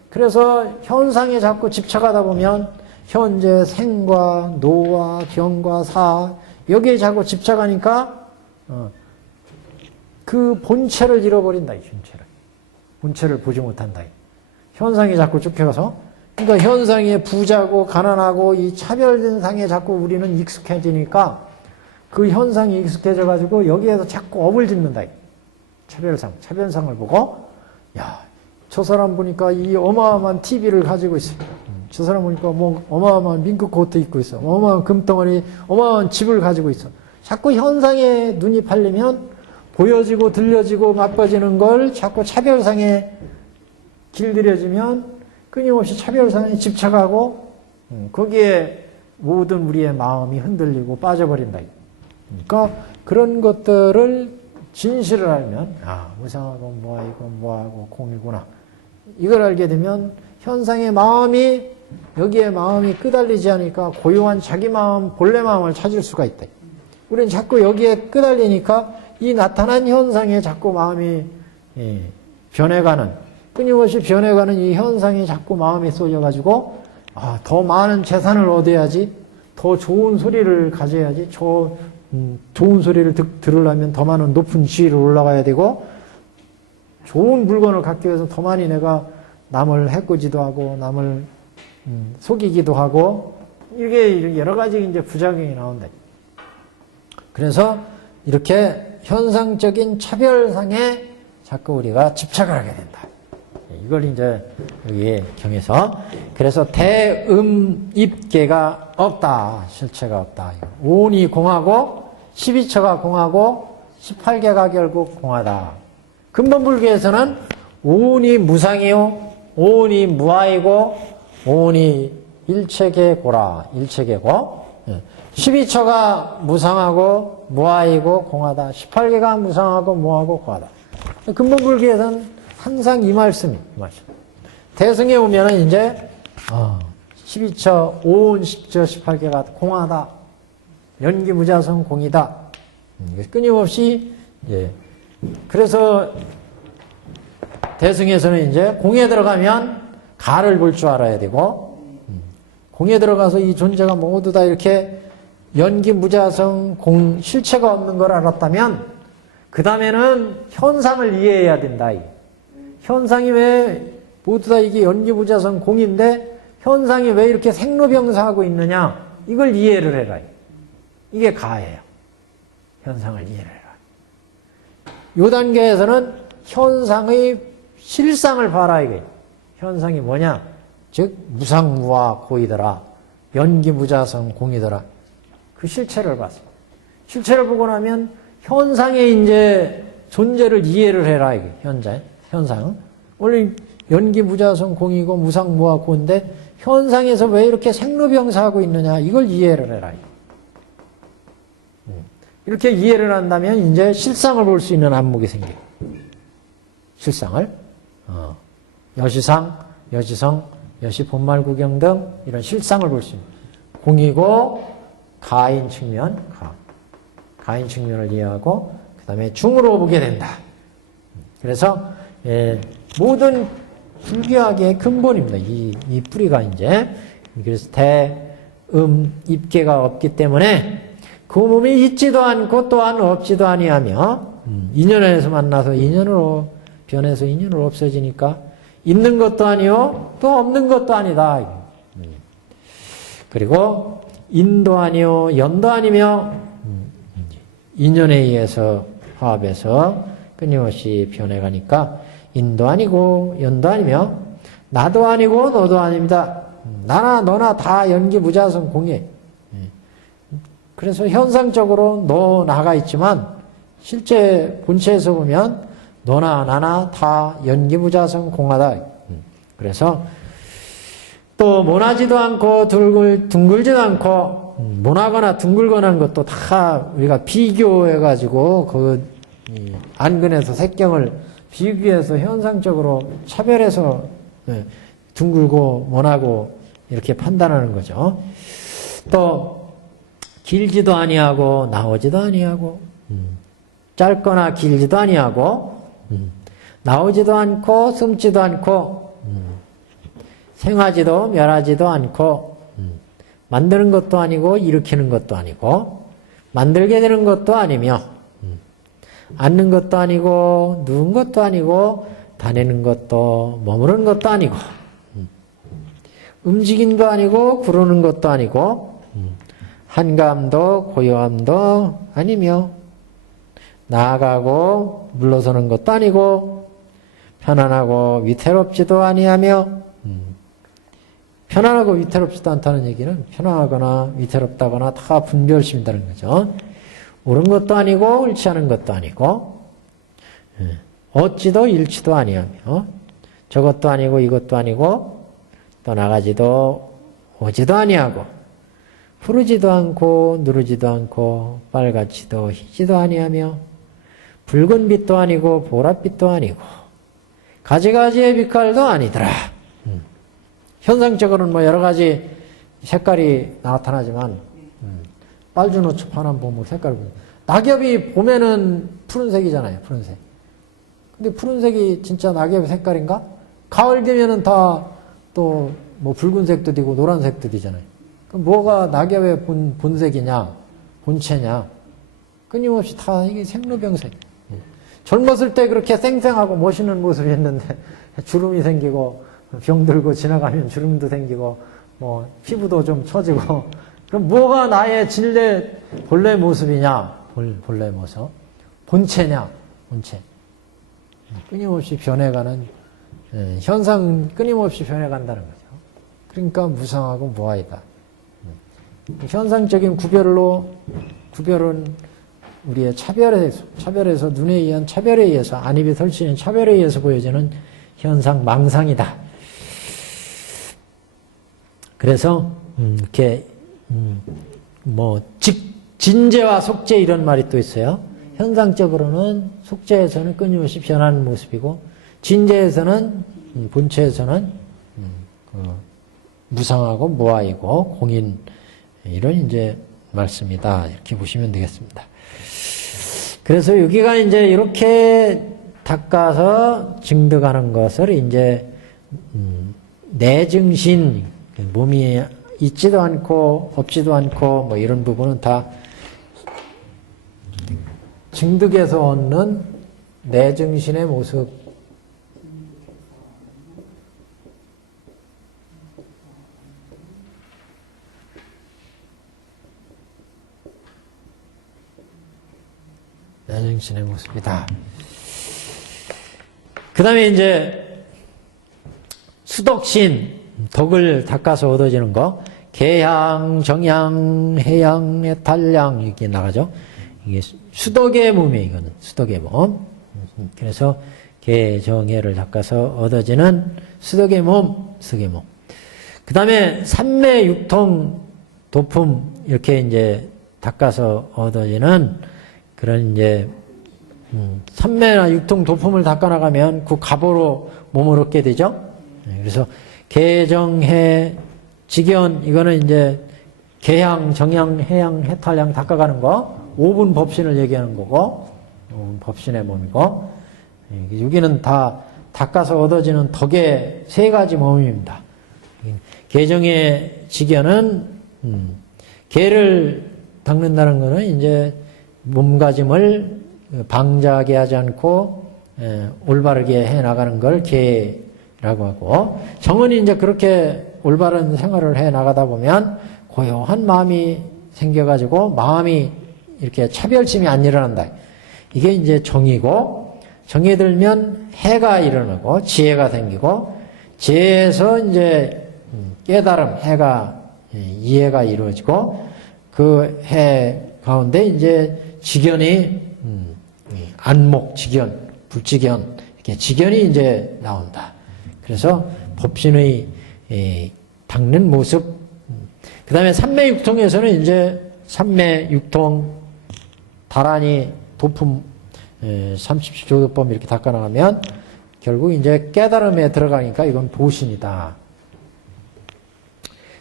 그래서 현상에 자꾸 집착하다 보면 현재 생과 노와 병과 사 여기에 자꾸 집착하니까 그 본체를 잃어버린다. 이 본체를 보지 못한다. 현상이 자꾸 쫓겨가서 그러니까 현상에 부자고 가난하고 이 차별된 상에 자꾸 우리는 익숙해지니까 그 현상이 익숙해져 가지고 여기에서 자꾸 업을 짓는다. 차별상을 보고 야, 저 사람 보니까 이 어마어마한 TV를 가지고 있어. 저 사람 보니까 뭐 어마어마한 밍크 코트 입고 있어. 어마어마한 금덩어리, 어마어마한 집을 가지고 있어. 자꾸 현상에 눈이 팔리면 보여지고 들려지고 맛봐지는 걸 자꾸 차별상에 길들여지면 끊임없이 차별상에 집착하고 거기에 모든 우리의 마음이 흔들리고 빠져버린다. 그러니까 그런 것들을 진실을 알면 무상하고 무아이고 공이구나. 이걸 알게 되면 현상의 마음이 여기에 마음이 끄달리지 않으니까 고요한 자기 마음, 본래 마음을 찾을 수가 있다. 우리는 자꾸 여기에 끄달리니까 이 나타난 현상에 자꾸 마음이 변해가는 끊임없이 변해가는 이 현상에 자꾸 마음이 쏠려가지고 더 많은 재산을 얻어야지, 더 좋은 소리를 가져야지, 좋은 소리를 들으려면 더 많은 높은 지위를 올라가야 되고 좋은 물건을 갖기 위해서 더 많이 내가 남을 해코지도 하고 남을 속이기도 하고 이게 여러 가지 이제 부작용이 나온다. 그래서 이렇게 현상적인 차별상에 자꾸 우리가 집착을 하게 된다. 이걸 이제 여기 경에서 그래서 대음입계가 없다. 실체가 없다. 오온이 공하고 12처가 공하고 18개가 결국 공하다. 근본불교에서는 오온이 무상이요, 오온이 무아이고 오온이 일체계고라. 일체계고 12처가 무상하고 무아이고 공하다. 18개가 무상하고 무하고 공하다. 근본불교에서는 항상 이 말씀. 대승에 오면은 이제 12처, 오온, 10처, 18개가 공하다. 연기무자성 공이다. 끊임없이 그래서 대승에서는 이제 공에 들어가면 가를 볼 줄 알아야 되고 공에 들어가서 이 존재가 모두 다 이렇게 연기무자성 공 실체가 없는 걸 알았다면 그 다음에는 현상을 이해해야 된다. 현상이 왜 모두 다 이게 연기무자성 공인데 현상이 왜 이렇게 생로병사하고 있느냐 이걸 이해를 해라. 이게 가예요. 현상을 이해를 해라. 이 단계에서는 현상의 실상을 봐라. 이게 현상이 뭐냐? 즉 무상무아 고이더라. 연기무자성 공이더라. 그 실체를 봤습니다. 실체를 보고 나면 현상의 이제 존재를 이해를 해라. 이게 현상. 원래 연기무자성 공이고 무상무아 고인데 현상에서 왜 이렇게 생로병사하고 있느냐? 이걸 이해를 해라. 이렇게 이해를 한다면 이제 실상을 볼 수 있는 안목이 생겨요. 실상을. 여시상, 여시성, 여시본말구경 등 이런 실상을 볼 수 있는. 공이고 가인 측면, 가. 가인 측면을 이해하고 그 다음에 중으로 보게 된다. 그래서 모든 불교학의 근본입니다. 이 뿌리가 이제 그래서 입계가 없기 때문에 그 몸이 있지도 않고 또한 없지도 아니하며 인연에서 만나서 인연으로 변해서 인연으로 없어지니까 있는 것도 아니요 또 없는 것도 아니다. 그리고 인도 아니요 연도 아니며 인연에 의해서 화합해서 끊임없이 변해가니까 인도 아니고 연도 아니며 나도 아니고 너도 아닙니다. 나나 너나 다 연기 무자성 공예. 그래서 현상적으로 너 나가 있지만 실제 본체에서 보면 너나 나나 다 연기 무자성 공하다. 그래서 또 모나지도 않고 둥글지도 않고 모나거나 둥글거나 하는 것도 다 우리가 비교해가지고 그 안근에서 색경을 비교해서 현상적으로 차별해서 둥글고 모나고 이렇게 판단하는 거죠. 또 길지도 아니하고 나오지도 아니하고 짧거나 길지도 아니하고 나오지도 않고 숨지도 않고 생하지도 멸하지도 않고 만드는 것도 아니고 일으키는 것도 아니고 만들게 되는 것도 아니며 앉는 것도 아니고 누운 것도 아니고 다니는 것도 머무르는 것도 아니고 움직임도 아니고 구르는 것도 아니고 한가함도 고요함도 아니며 나아가고 물러서는 것도 아니고 편안하고 위태롭지도 아니하며 편안하고 위태롭지도 않다는 얘기는 편안하거나 위태롭다거나 다 분별심이라는 거죠. 옳은 것도 아니고 옳지 않은 것도 아니고 얻지도 잃지도 아니하며 저것도 아니고 이것도 아니고 떠나가지도 오지도 아니하고 푸르지도 않고 누르지도 않고 빨갛지도 희지도 아니하며 붉은 빛도 아니고 보랏빛도 아니고 가지가지의 빛깔도 아니더라. 현상적으로는 뭐 여러 가지 색깔이 나타나지만 빨주노초 파란 봄 색깔을 보면 낙엽이 봄에는 푸른색이잖아요. 푸른색. 근데 푸른색이 진짜 낙엽의 색깔인가? 가을 되면은 다 또 뭐 붉은색도 되고 노란색도 되잖아요. 그럼 뭐가 낙엽의 본색이냐? 본체냐? 끊임없이 다 이게 생로병생. 젊었을 때 그렇게 쌩쌩하고 멋있는 모습이었는데 주름이 생기고 병들고 지나가면 주름도 생기고 뭐 피부도 좀 처지고 그럼 뭐가 나의 본래 모습이냐? 본래 모습. 본체냐? 본체. 끊임없이 변해가는 현상은 끊임없이 변해간다는 거죠. 그러니까 무상하고 무아이다. 현상적인 구별은 우리의 차별에서 눈에 의한 차별에 의해서 안입에 설치는 차별에 의해서 보여지는 현상 망상이다. 그래서 이렇게 뭐 진재와 속재 이런 말이 또 있어요. 현상적으로는 속재에서는 끊임없이 변하는 모습이고 진재에서는 본체에서는 무상하고 무아이고 공인 이런 이제 말씀이다. 이렇게 보시면 되겠습니다. 그래서 여기가 이제 이렇게 닦아서 증득하는 것을 이제 내증신 몸이 있지도 않고 없지도 않고 뭐 이런 부분은 다 증득에서 얻는 내증신의 모습. 내증신의 모습이다. 그 다음에 이제 수덕신, 덕을 닦아서 얻어지는 거, 개향, 정향, 해향, 해탈향 이렇게 나가죠. 이게 수덕의 몸이에요. 이거는 수덕의 몸. 그래서 개, 정, 해를 닦아서 얻어지는 수덕의 몸, 수덕의 몸. 그 다음에 삼매, 육통, 도품 이렇게 이제 닦아서 얻어지는 그런 이제 삼매나 육통, 도품을 닦아 나가면 그 갑오로 몸을 얻게 되죠. 그래서 개, 정, 해, 직연 이거는 이제 개향, 정향, 해향, 해탈향 닦아가는 거. 오분 법신을 얘기하는 거고, 오분 법신의 몸이고, 여기는 다 닦아서 얻어지는 덕의 세 가지 몸입니다. 개정의 직연은 개를 닦는다는 것은 이제 몸가짐을 방자하게 하지 않고 올바르게 해 나가는 걸 개라고 하고, 정은 이제 그렇게 올바른 생활을 해 나가다 보면 고요한 마음이 생겨가지고 마음이 이렇게 차별심이 안 일어난다. 이게 이제 정이고, 정에 들면 해가 일어나고 지혜가 생기고, 지혜에서 이제 깨달음, 해가 이해가 이루어지고, 그 해 가운데 이제 직연이 안목 직연, 불직연, 이렇게 직연이 이제 나온다. 그래서 법신의 닦는 모습. 그 다음에 삼매육통에서는 이제 삼매육통, 다란이, 도품, 30조도법 이렇게 닦아 나가면 결국 이제 깨달음에 들어가니까 이건 도신이다.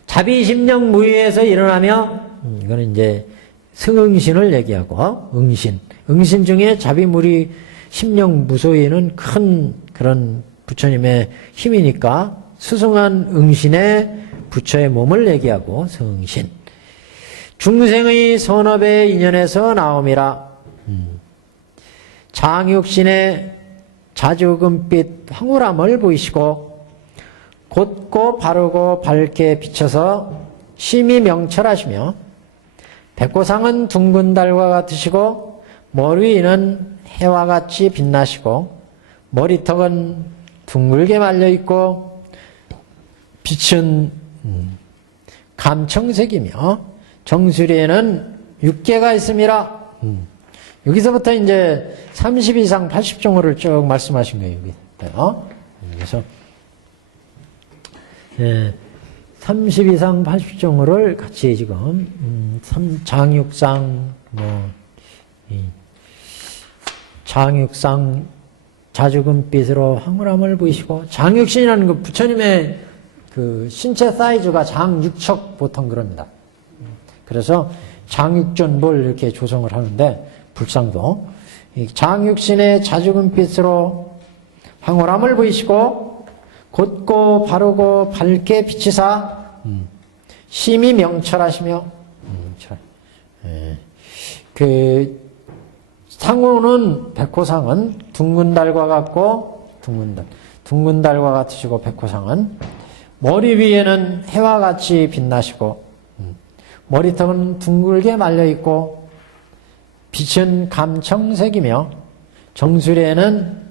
자비심령 무의에서 일어나며, 이거는 이제 승응신을 얘기하고, 응신. 응신 중에 자비무리 심령 무소에는 큰 그런 부처님의 힘이니까 수승한 응신의 부처의 몸을 얘기하고 승신. 중생의 선업의 인연에서 나옴이라. 장육신의 자주금빛 황홀함을 보이시고 곧고 바르고 밝게 비쳐서 심히 명철하시며, 백고상은 둥근 달과 같으시고 머리 위는 해와 같이 빛나시고 머리턱은 둥글게 말려있고 빛은 감청색이며 정수리에는 6개가 있습니다. 여기서부터 이제 30 이상 80종호를 쭉 말씀하신 거예요. 여기부터요. 그래서 30 이상 80종호를 같이 지금 장육상 장육상 자주금빛으로 황홀함을 보이시고, 장육신이라는 그 부처님의 그 신체 사이즈가 장육척 보통 그럽니다. 그래서 장육전볼 이렇게 조성을 하는데, 불상도 이 장육신의 자주금빛으로 황홀함을 보이시고 곧고 바르고 밝게 비치사 심히 명철하시며, 그 상호는 백호상은 둥근 달과 같고, 둥근 달과 같으시고, 백호상은 머리 위에는 해와 같이 빛나시고 머리턱은 둥글게 말려 있고 빛은 감청색이며 정수리에는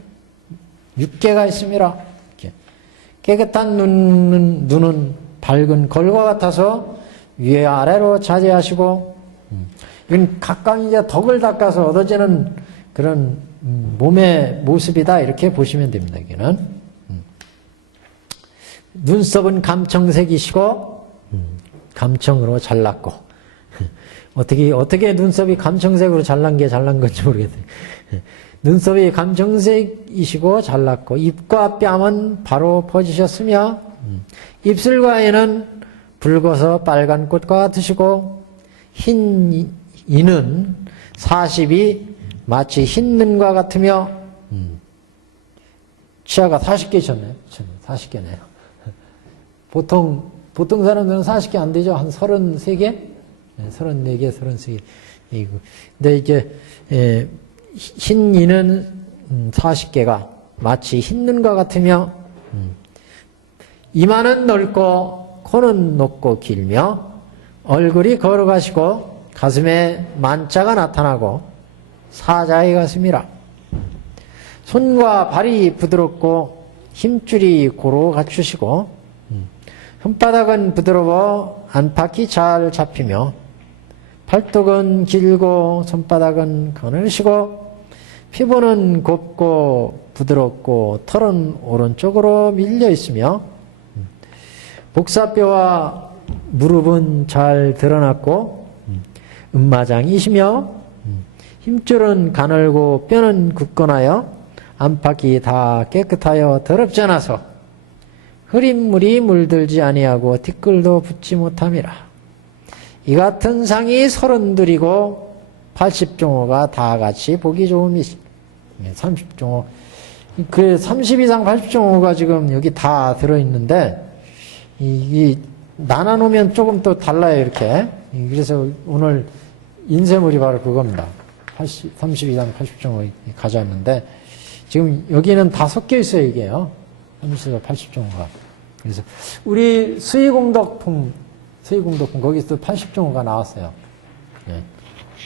6개가 있습니다. 깨끗한 눈은 밝은 걸과 같아서 위에 아래로 자제하시고, 이건 각각 이제 덕을 닦아서 얻어지는 그런 몸의 모습이다, 이렇게 보시면 됩니다. 여기는 눈썹은 감청색이시고 감청으로 잘났고, 어떻게 눈썹이 감청색으로 잘난 게 잘난 건지 모르겠어요. 눈썹이 감청색이시고 잘났고 입과 뺨은 바로 퍼지셨으며 입술과에는 붉어서 빨간 꽃과 같으시고 흰 이는 40이 마치 흰 눈과 같으며, 치아가 40개셨네요. 40개네요. 보통 사람들은 40개 안 되죠. 한 33개? 34개, 33개. 근데 이제, 흰 이는 40개가 마치 흰 눈과 같으며, 이마는 넓고 코는 높고 길며 얼굴이 걸어가시고 가슴에 만자가 나타나고 사자의 가슴이라. 손과 발이 부드럽고 힘줄이 고루 갖추시고 손바닥은 부드러워 안팎이 잘 잡히며 팔뚝은 길고 손바닥은 가늘시고 피부는 곱고 부드럽고 털은 오른쪽으로 밀려 있으며 복사뼈와 무릎은 잘 드러났고 음마장이시며 힘줄은 가늘고 뼈는 굳건하여 안팎이 다 깨끗하여 더럽지 않아서 흐린 물이 물들지 아니하고 티끌도 붙지 못함이라. 이 같은 상이 32이고 80종호가 다 같이 보기 좋음이 30종호. 그 30 이상 80종호가 지금 여기 다 들어있는데, 이 나눠놓으면 조금 또 달라요, 이렇게. 그래서 오늘 인쇄물이 바로 그겁니다. 30 이상 80종호 가져왔는데, 지금 여기는 다 섞여 있어요, 이게요. 30에서 80종호가. 그래서 우리 수의공덕품 거기서 80종호가 나왔어요. 네.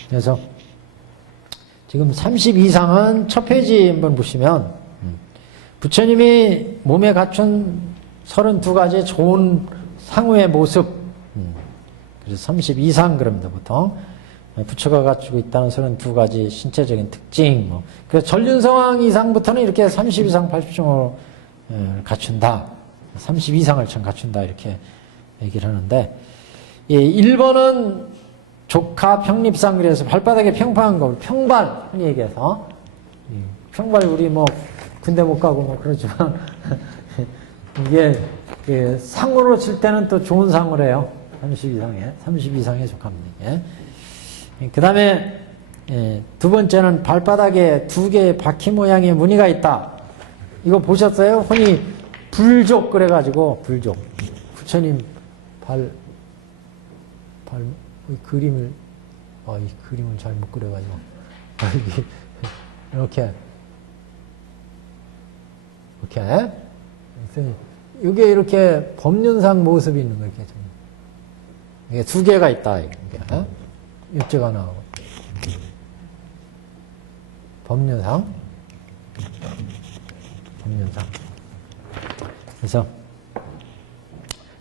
그래서 지금 30 이상은 첫 페이지 한번 보시면 부처님이 몸에 갖춘 32가지 좋은 상우의 모습, 그래서 30 이상 그럽니다, 보통. 부처가 갖추고 있다는 32가지 신체적인 특징, 그래서 전륜성왕 이상부터는 이렇게 30 이상 80종을 갖춘다. 30 이상을 참 갖춘다. 이렇게 얘기를 하는데, 예, 1번은 조카 평립상, 그래서 발바닥에 평평한 거, 평발, 흔히 얘기해서. 평발, 우리 뭐, 군대 못 가고 뭐 그러지만, 이게, 상으로 칠 때는 또 좋은 상을 해요. 30 이상에 속합니다. 예. 그 다음에, 두 번째는 발바닥에 2개의 바퀴 모양의 무늬가 있다. 이거 보셨어요? 흔히 불족 그래가지고, 불족. 부처님 이 그림을 잘 못 그려가지고. 이렇게. 이게 이렇게 법륜상 모습이 있는 거예요. 이게 2개가 있다. 이게. 육제가 나오고. 법륜상. 그래서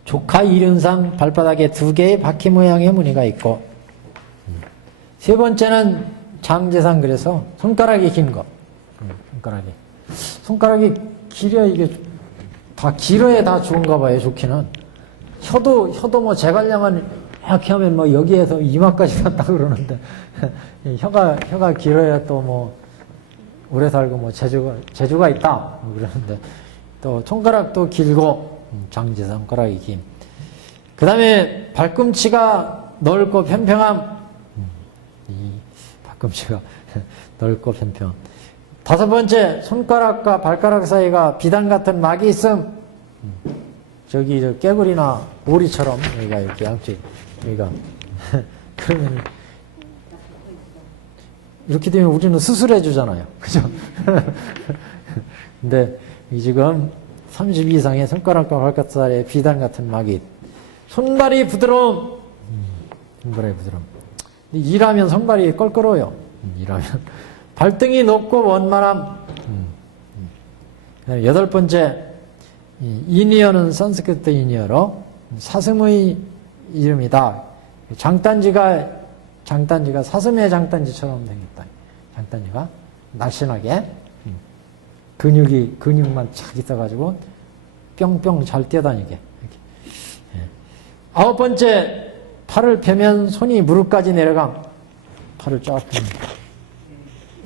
조카 이륜상 발바닥에 2개의 바퀴 모양의 무늬가 있고, 세 번째는 장제상, 그래서 손가락이 긴 거. 손가락이 길어야 이게 다 길어야 다 좋은가 봐요, 좋기는. 혀도 뭐 제갈량은 이렇게 하면 뭐 여기에서 이마까지 간다 그러는데, 혀가 길어야 또 뭐 오래 살고 뭐 재주가 있다 뭐 그러는데, 또 손가락도 길고, 장제상 손가락이 긴. 그 다음에 발꿈치가 넓고 평평함. 이 발꿈치가 넓고 평평. 5번째, 손가락과 발가락 사이가 비단 같은 막이 있음. 저기 저 깨구리나 오리처럼 여기가 이렇게 양쪽 여기가 그러면 이렇게 되면 우리는 수술해 주잖아요, 그죠? 근데 이 지금 30 이상의 손가락과 발가락 사이에 비단 같은 막이. 손발이 부드러움. 일하면 손발이 껄끄러워요. 일하면. 발등이 높고 원만함. 8번째, 이니어는 산스크리트 이니어로 사슴의 이름이다. 장단지가 사슴의 장단지처럼 생겼다. 장단지가 날씬하게 근육만 착 있어가지고 뿅뿅 잘 뛰어다니게. 이렇게. 9번째, 팔을 펴면 손이 무릎까지 내려감. 팔을 쫙 펴면.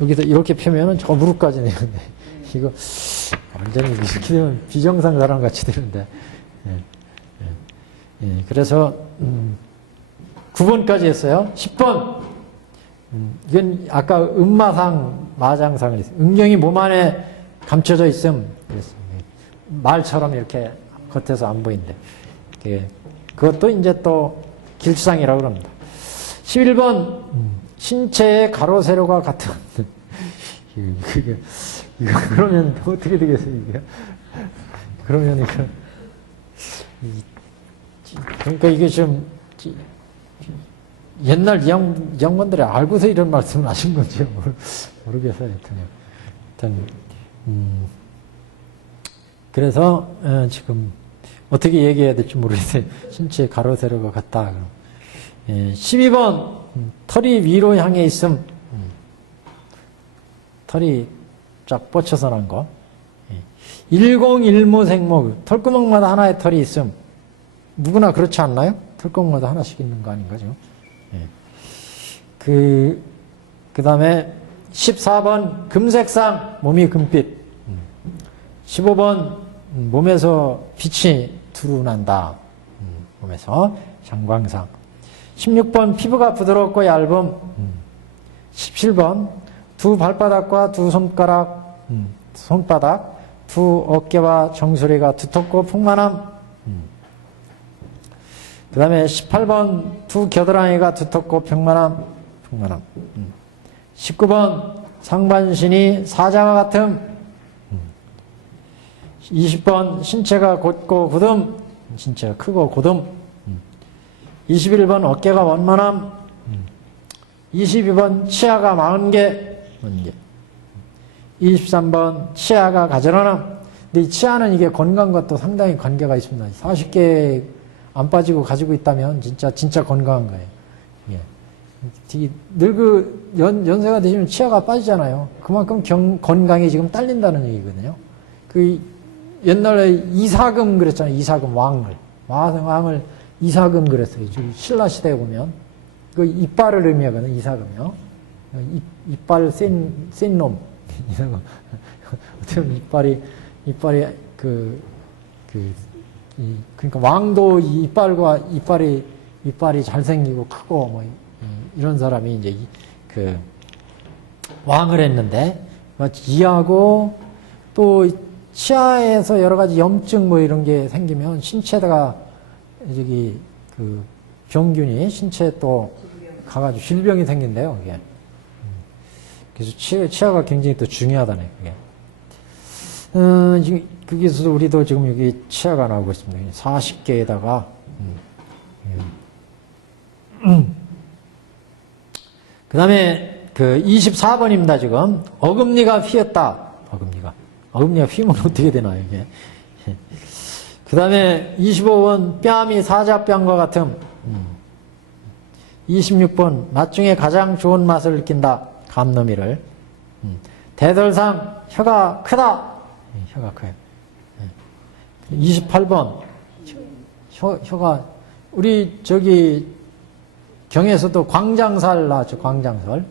여기서 이렇게 펴면은 저 무릎까지 내려가는데, 이거 완전히 이렇게 되면 비정상 사람 같이 되는데. 그래서 9번까지 했어요. 10번. 이건 아까 음마상, 마장상을 했어요. 음경이 몸 안에 감춰져 있음. 말처럼 이렇게 겉에서 안 보인대. 그것도 이제 또 길상이라고 합니다. 11번, 신체의 가로, 세로가 같은. 이거, 그러면 어떻게 되겠어요, 이게? 그러면 그러니까 이게 좀, 옛날 양반들이 알고서 이런 말씀을 하신 건지 모르겠어요. 하여튼, 그래서, 지금, 어떻게 얘기해야 될지 모르겠어요. 신체 가로, 세로가 같다. 12번, 털이 위로 향해 있음. 털이 쫙 뻗쳐서 난 거. 10일모생모, 털구멍마다 하나의 털이 있음. 누구나 그렇지 않나요? 털구멍마다 하나씩 있는 거 아닌가, 지금? 그 다음에 14번, 금색상, 몸이 금빛. 15번, 몸에서 빛이 두루난다. 몸에서 장광상. 16번, 피부가 부드럽고 얇음. 17번 두 발바닥과 두 손가락, 손바닥, 두 어깨와 정수리가 두텁고 풍만함. 그 다음에 18번 두 겨드랑이가 두텁고 평만함. 19번 상반신이 사자와 같음. 20번 신체가 곧고 굳음. 신체가 크고 곧음. 21번 어깨가 원만함. 22번 치아가 40개. 23번 치아가 가지런함. 근데 이 치아는 이게 건강과 또 상당히 관계가 있습니다. 40개 안 빠지고 가지고 있다면 진짜 건강한 거예요. 예. 연세가 되시면 치아가 빠지잖아요. 그만큼 건강이 지금 딸린다는 얘기거든요. 그 옛날에 이사금 그랬잖아요. 이사금 왕을 이사금 그랬어요. 신라 시대에 보면 그 이빨을 의미하거든요. 이사금요. 이빨 센 놈. 어떻게 보면 이빨이 그러니까 왕도 이빨이 잘생기고 크고 뭐 이런 사람이 이제 그 왕을 했는데 이하고 또 치아에서 여러 가지 염증 뭐 이런 게 생기면 신체가 그 병균이 신체에 또 가가지고 질병이 생긴대요. 그게. 그래서 치아가 굉장히 또 중요하다네. 그게. 지금 거기서 우리도 지금 여기 치아가 나오고 있습니다. 40개에다가 그 다음에 그 24번입니다. 지금 어금니가 휘었다. 어금니가 휘면 어떻게 되나요? 이게. 그 다음에 25번 뺨이 사자뺨과 같음. 26번 맛 중에 가장 좋은 맛을 느낀다. 감놈이를. 대설상 혀가 크다. 혀가 커요. 28번 혀가 우리 경에서도 광장살 나왔죠. 광장살.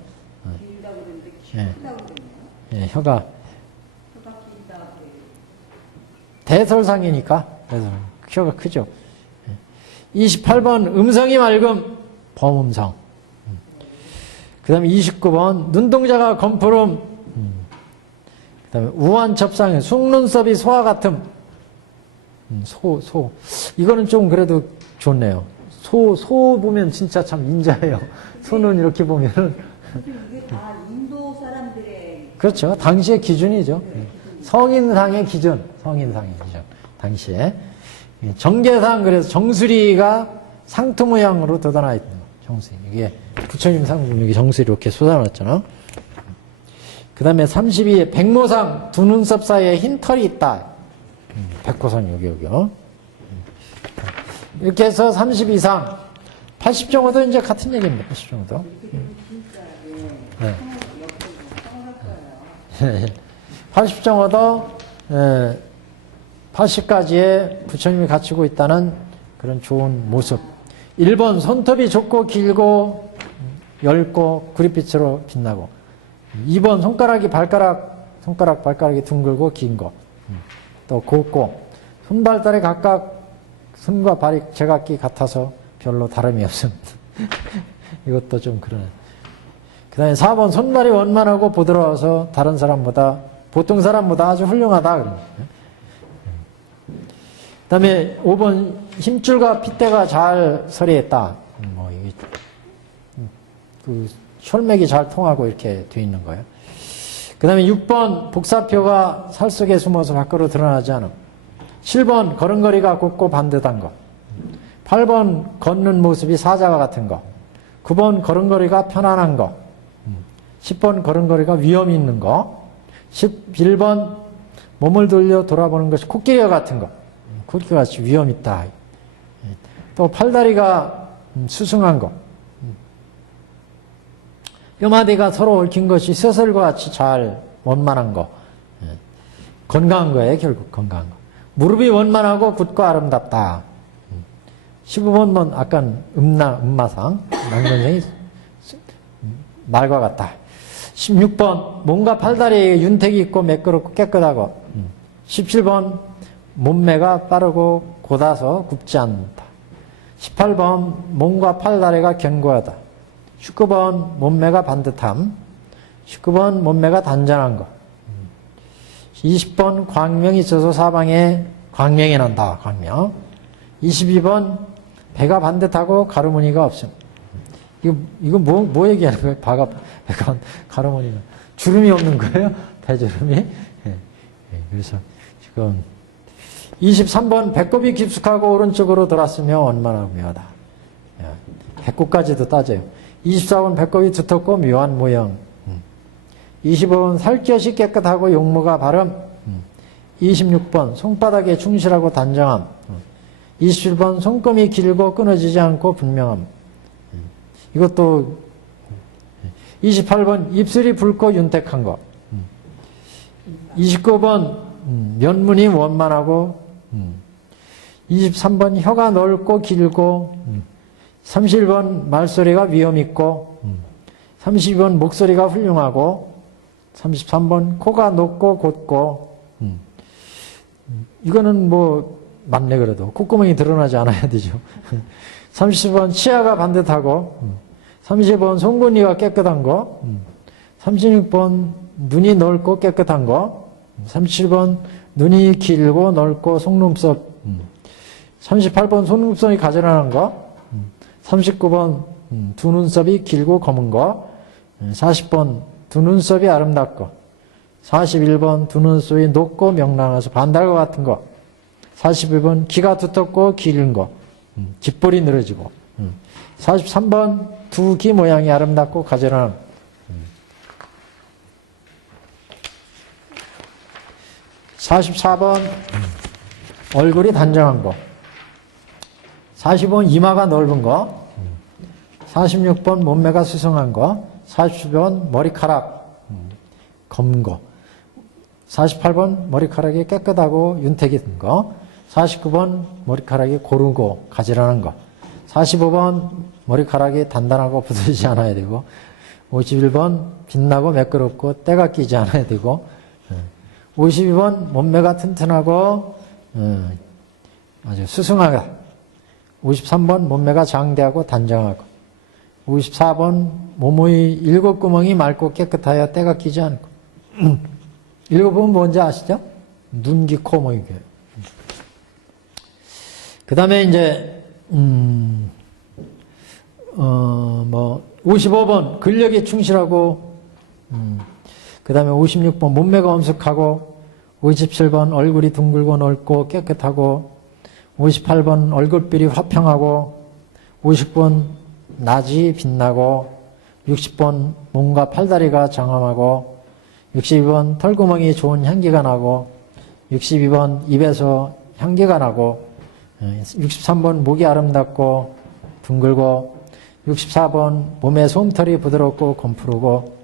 혀가 대설상이니까 혀가 크죠. 28번 음성이 맑음 범음성. 그 다음에 29번 눈동자가 검푸름. 그 다음에 우한 접상에 속눈썹이 소와 같음. 이거는 좀 그래도 좋네요. 소 보면 진짜 참 인자해요. 소는 이렇게 보면은. 이게 다 인도 사람들의. 그렇죠. 당시의 기준이죠. 성인상의 기준. 당시에. 정계상, 그래서 정수리가 상투 모양으로 돋아나 있는 거. 정수리. 이게 부처님 상품, 여기 정수리 이렇게 솟아났잖아. 그 다음에 32에 백모상, 두 눈썹 사이에 흰 털이 있다. 백호선 여기요. 이렇게 해서 30 이상, 80 정도 이제 같은 얘기입니다. 80 정도. 네. 80 정도, 80까지의 부처님이 갖추고 있다는 그런 좋은 모습. 1번 손톱이 좁고 길고 얇고 구릿빛으로 빛나고. 2번 발가락이 둥글고 긴 거. 또 곱고 손발달이 각각 손과 발이 제각기 같아서 별로 다름이 없습니다. 이것도 좀 그러네. 그 다음에 4번 손발이 원만하고 부드러워서 보통 사람보다 아주 훌륭하다. 그 다음에 5번 힘줄과 핏대가 잘 서리했다. 이게 그 혈맥이 잘 통하고 이렇게 돼 있는 거예요. 그 다음에 6번 복사표가 살 속에 숨어서 밖으로 드러나지 않음. 7번 걸음걸이가 곱고 반듯한 거. 8번 걷는 모습이 사자와 같은 거. 9번 걸음걸이가 편안한 거. 10번 걸음걸이가 위험 있는 거. 11번 몸을 돌려 돌아보는 것이 코끼리와 같은 거. 코끼리와 같이 위험 있다. 또 팔다리가 수승한 거. 뼈마디가 서로 얽힌 것이 쇠설과 같이 잘 원만한 거. 건강한 거예요. 결국 건강한 거. 무릎이 원만하고 굳고 아름답다. 15번 약간 음마상 낭선생이 말과 같다. 16번 몸과 팔다리에 윤택이 있고 매끄럽고 깨끗하고. 17번 몸매가 빠르고 곧아서 굽지 않는다. 18번 몸과 팔다리가 견고하다. 19번 몸매가 반듯함. 19번 몸매가 단단한 거. 20번 광명이 있어서 사방에 광명이 난다. 광명. 22번 배가 반듯하고 가르무늬가 없음. 이거 뭐 얘기하는 거예요? 배가 가르무늬가. 주름이 없는 거예요? 배주름이? 예. 그래서 지금 23번 배꼽이 깊숙하고 오른쪽으로 돌았으며 원만하고 묘하다. 배꼽까지도 따져요. 24번 배꼽이 두텁고 묘한 모형. 25번 살결이 깨끗하고 용모가 바름. 26번 손바닥에 충실하고 단정함. 27번 손금이 길고 끊어지지 않고 분명함. 이것도 28번 입술이 붉고 윤택한 것. 29번 면문이 원만하고 23번 혀가 넓고 길고 31번 말소리가 위엄있고 32번 목소리가 훌륭하고 33번 코가 높고 곧고 이거는 뭐 맞네 그래도 콧구멍이 드러나지 않아야 되죠. 30번 치아가 반듯하고 30번 송곳니가 깨끗한 거 36번 눈이 넓고 깨끗한 거 37번 눈이 길고 넓고 속눈썹 38번 속눈썹이 가지런한 거 39번 두 눈썹이 길고 검은 거 40번 두 눈썹이 아름답고 41번 두 눈썹이 높고 명랑해서 반달과 같은 거 42번 귀가 두텁고 길은 거 귓볼이 늘어지고 43번 두 귀 모양이 아름답고 가지런함 44번 얼굴이 단정한 거 45번 이마가 넓은 거 46번 몸매가 수성한 거 47번 머리카락 검은 거 48번 머리카락이 깨끗하고 윤택이 든 거 49번 머리카락이 고르고 가지런한 거 45번 머리카락이 단단하고 부서지지 않아야 되고 51번 빛나고 매끄럽고 때가 끼지 않아야 되고 52번 몸매가 튼튼하고 아주 수승하다 53번 몸매가 장대하고 단정하고 54번 몸의 7구멍이 맑고 깨끗하여 때가 끼지 않고 7번은 뭔지 아시죠? 눈, 귀, 코, 뭐 이게. 그 다음에 이제 55번 근력이 충실하고 그 다음에 56번 몸매가 엄숙하고 57번 얼굴이 둥글고 넓고 깨끗하고 58번 얼굴빛이 화평하고 50번 낮이 빛나고 60번 몸과 팔다리가 장엄하고 62번 털구멍이 좋은 향기가 나고 62번 입에서 향기가 나고 63번 목이 아름답고 둥글고 64번 몸의 솜털이 부드럽고 검푸르고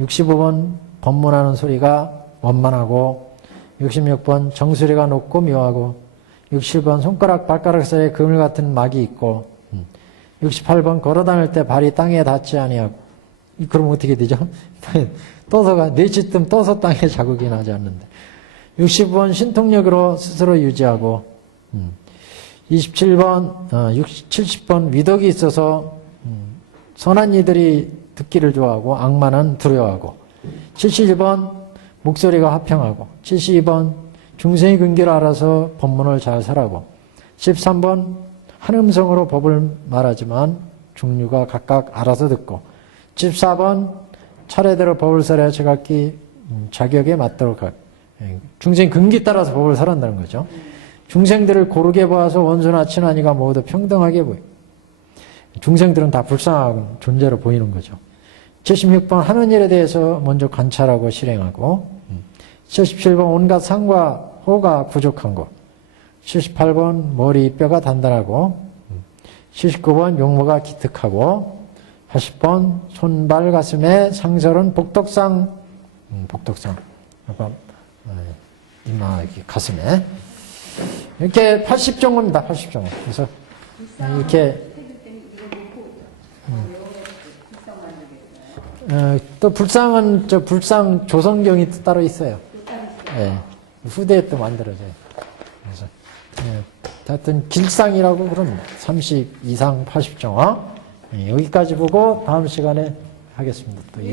65번 법문하는 소리가 원만하고 66번 정수리가 높고 묘하고 67번 손가락 발가락 사이에 그물 같은 막이 있고 68번 걸어다닐 때 발이 땅에 닿지 아니하고 그럼 어떻게 되죠? 떠서가 뇌치뜸 떠서 땅에 자국이 나지 않는데 60번 신통력으로 스스로 유지하고 27번 70번 위덕이 있어서 선한 이들이 듣기를 좋아하고 악마는 두려워하고 71번 목소리가 화평하고 72번 중생의 근기를 알아서 법문을 잘 설하고 13번 한 음성으로 법을 말하지만 중류가 각각 알아서 듣고 14번 차례대로 법을 설해 제각기 자격에 맞도록 하고 중생 근기 따라서 법을 설한다는 거죠. 중생들을 고르게 보아서 원수나 친하니가 모두 평등하게 보여. 중생들은 다 불쌍한 존재로 보이는 거죠. 76번 하는 일에 대해서 먼저 관찰하고 실행하고 77번 온갖 상과 호가 부족한 것 78번 머리 뼈가 단단하고 79번 용모가 기특하고 80번 손발 가슴에 상설은 복덕상 복덕상 이마 가슴에 이렇게 80정도입니다. 80정도. 그래서 이렇게 또 불상은 저 불상 조성경이 또 따로 있어요. 예. 후대에 또 만들어져요. 그래서 하여튼 길상이라고 그럽니다. 30 이상 80정화 여기까지 보고 다음 시간에 하겠습니다. 또